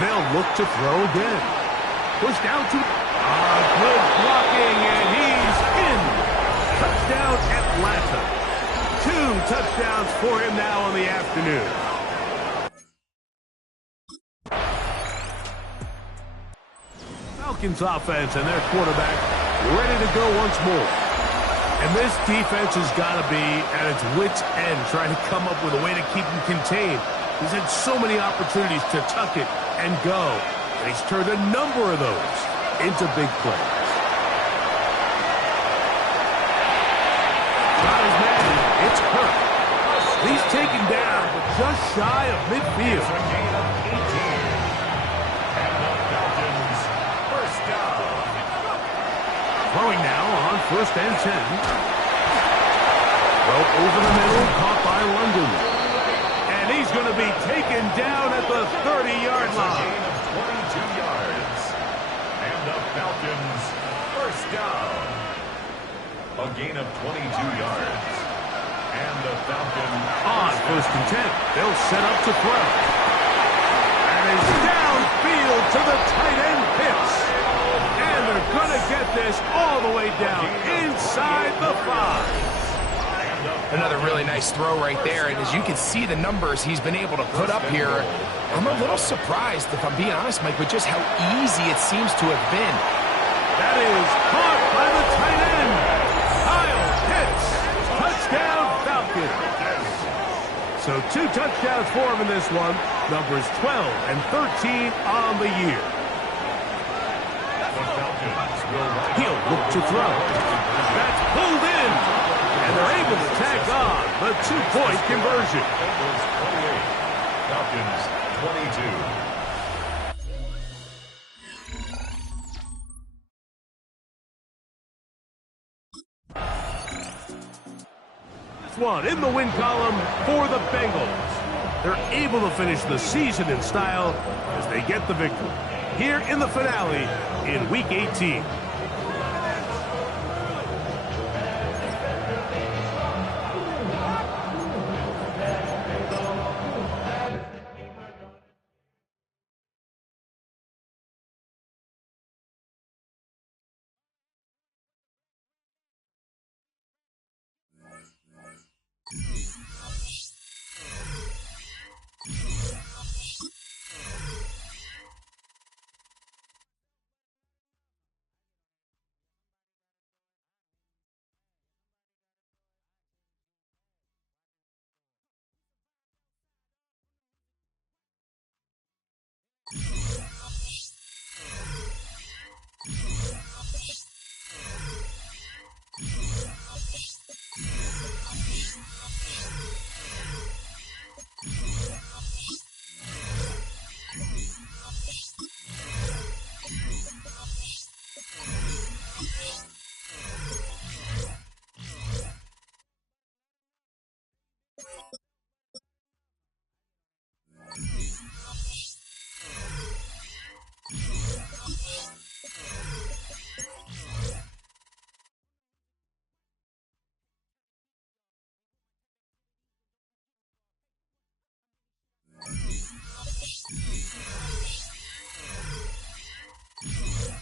They'll look to throw again. Push down to good blocking, and he's in. Touchdown, Atlanta. 2 touchdowns for him now on the afternoon. Falcons offense and their quarterback ready to go once more. And this defense has got to be at its wits' end trying to come up with a way to keep him contained. He's had so many opportunities to tuck it and go, and he's turned a number of those into big plays. Got his man. It's Kirk. He's taken down, but just shy of midfield. Throwing now on 1st and 10. Well, over the middle, caught by London. And he's going to be taken down at the 30-yard line. 22 yards. And the Falcons, 1st down. A gain of 22 yards. And the Falcons... On 1st and 10, they'll set up to throw. And is downfield to the tight end Pitts. And they're going to get this all the way down inside the 5. Another really nice throw right there, and as you can see the numbers he's been able to put up here, I'm a little surprised, if I'm being honest, Mike, with just how easy it seems to have been. That is caught by the tight end, Kyle Pitts. Touchdown, Falcons. So 2 touchdowns for him in this one. Numbers 12 and 13 on the year. He'll look to throw. That's pulled in. And they're able to tack on the 2-point conversion. Falcons 22. This one in the win column for the Bengals. They're able to finish the season in style as they get the victory here in the finale in Week 18.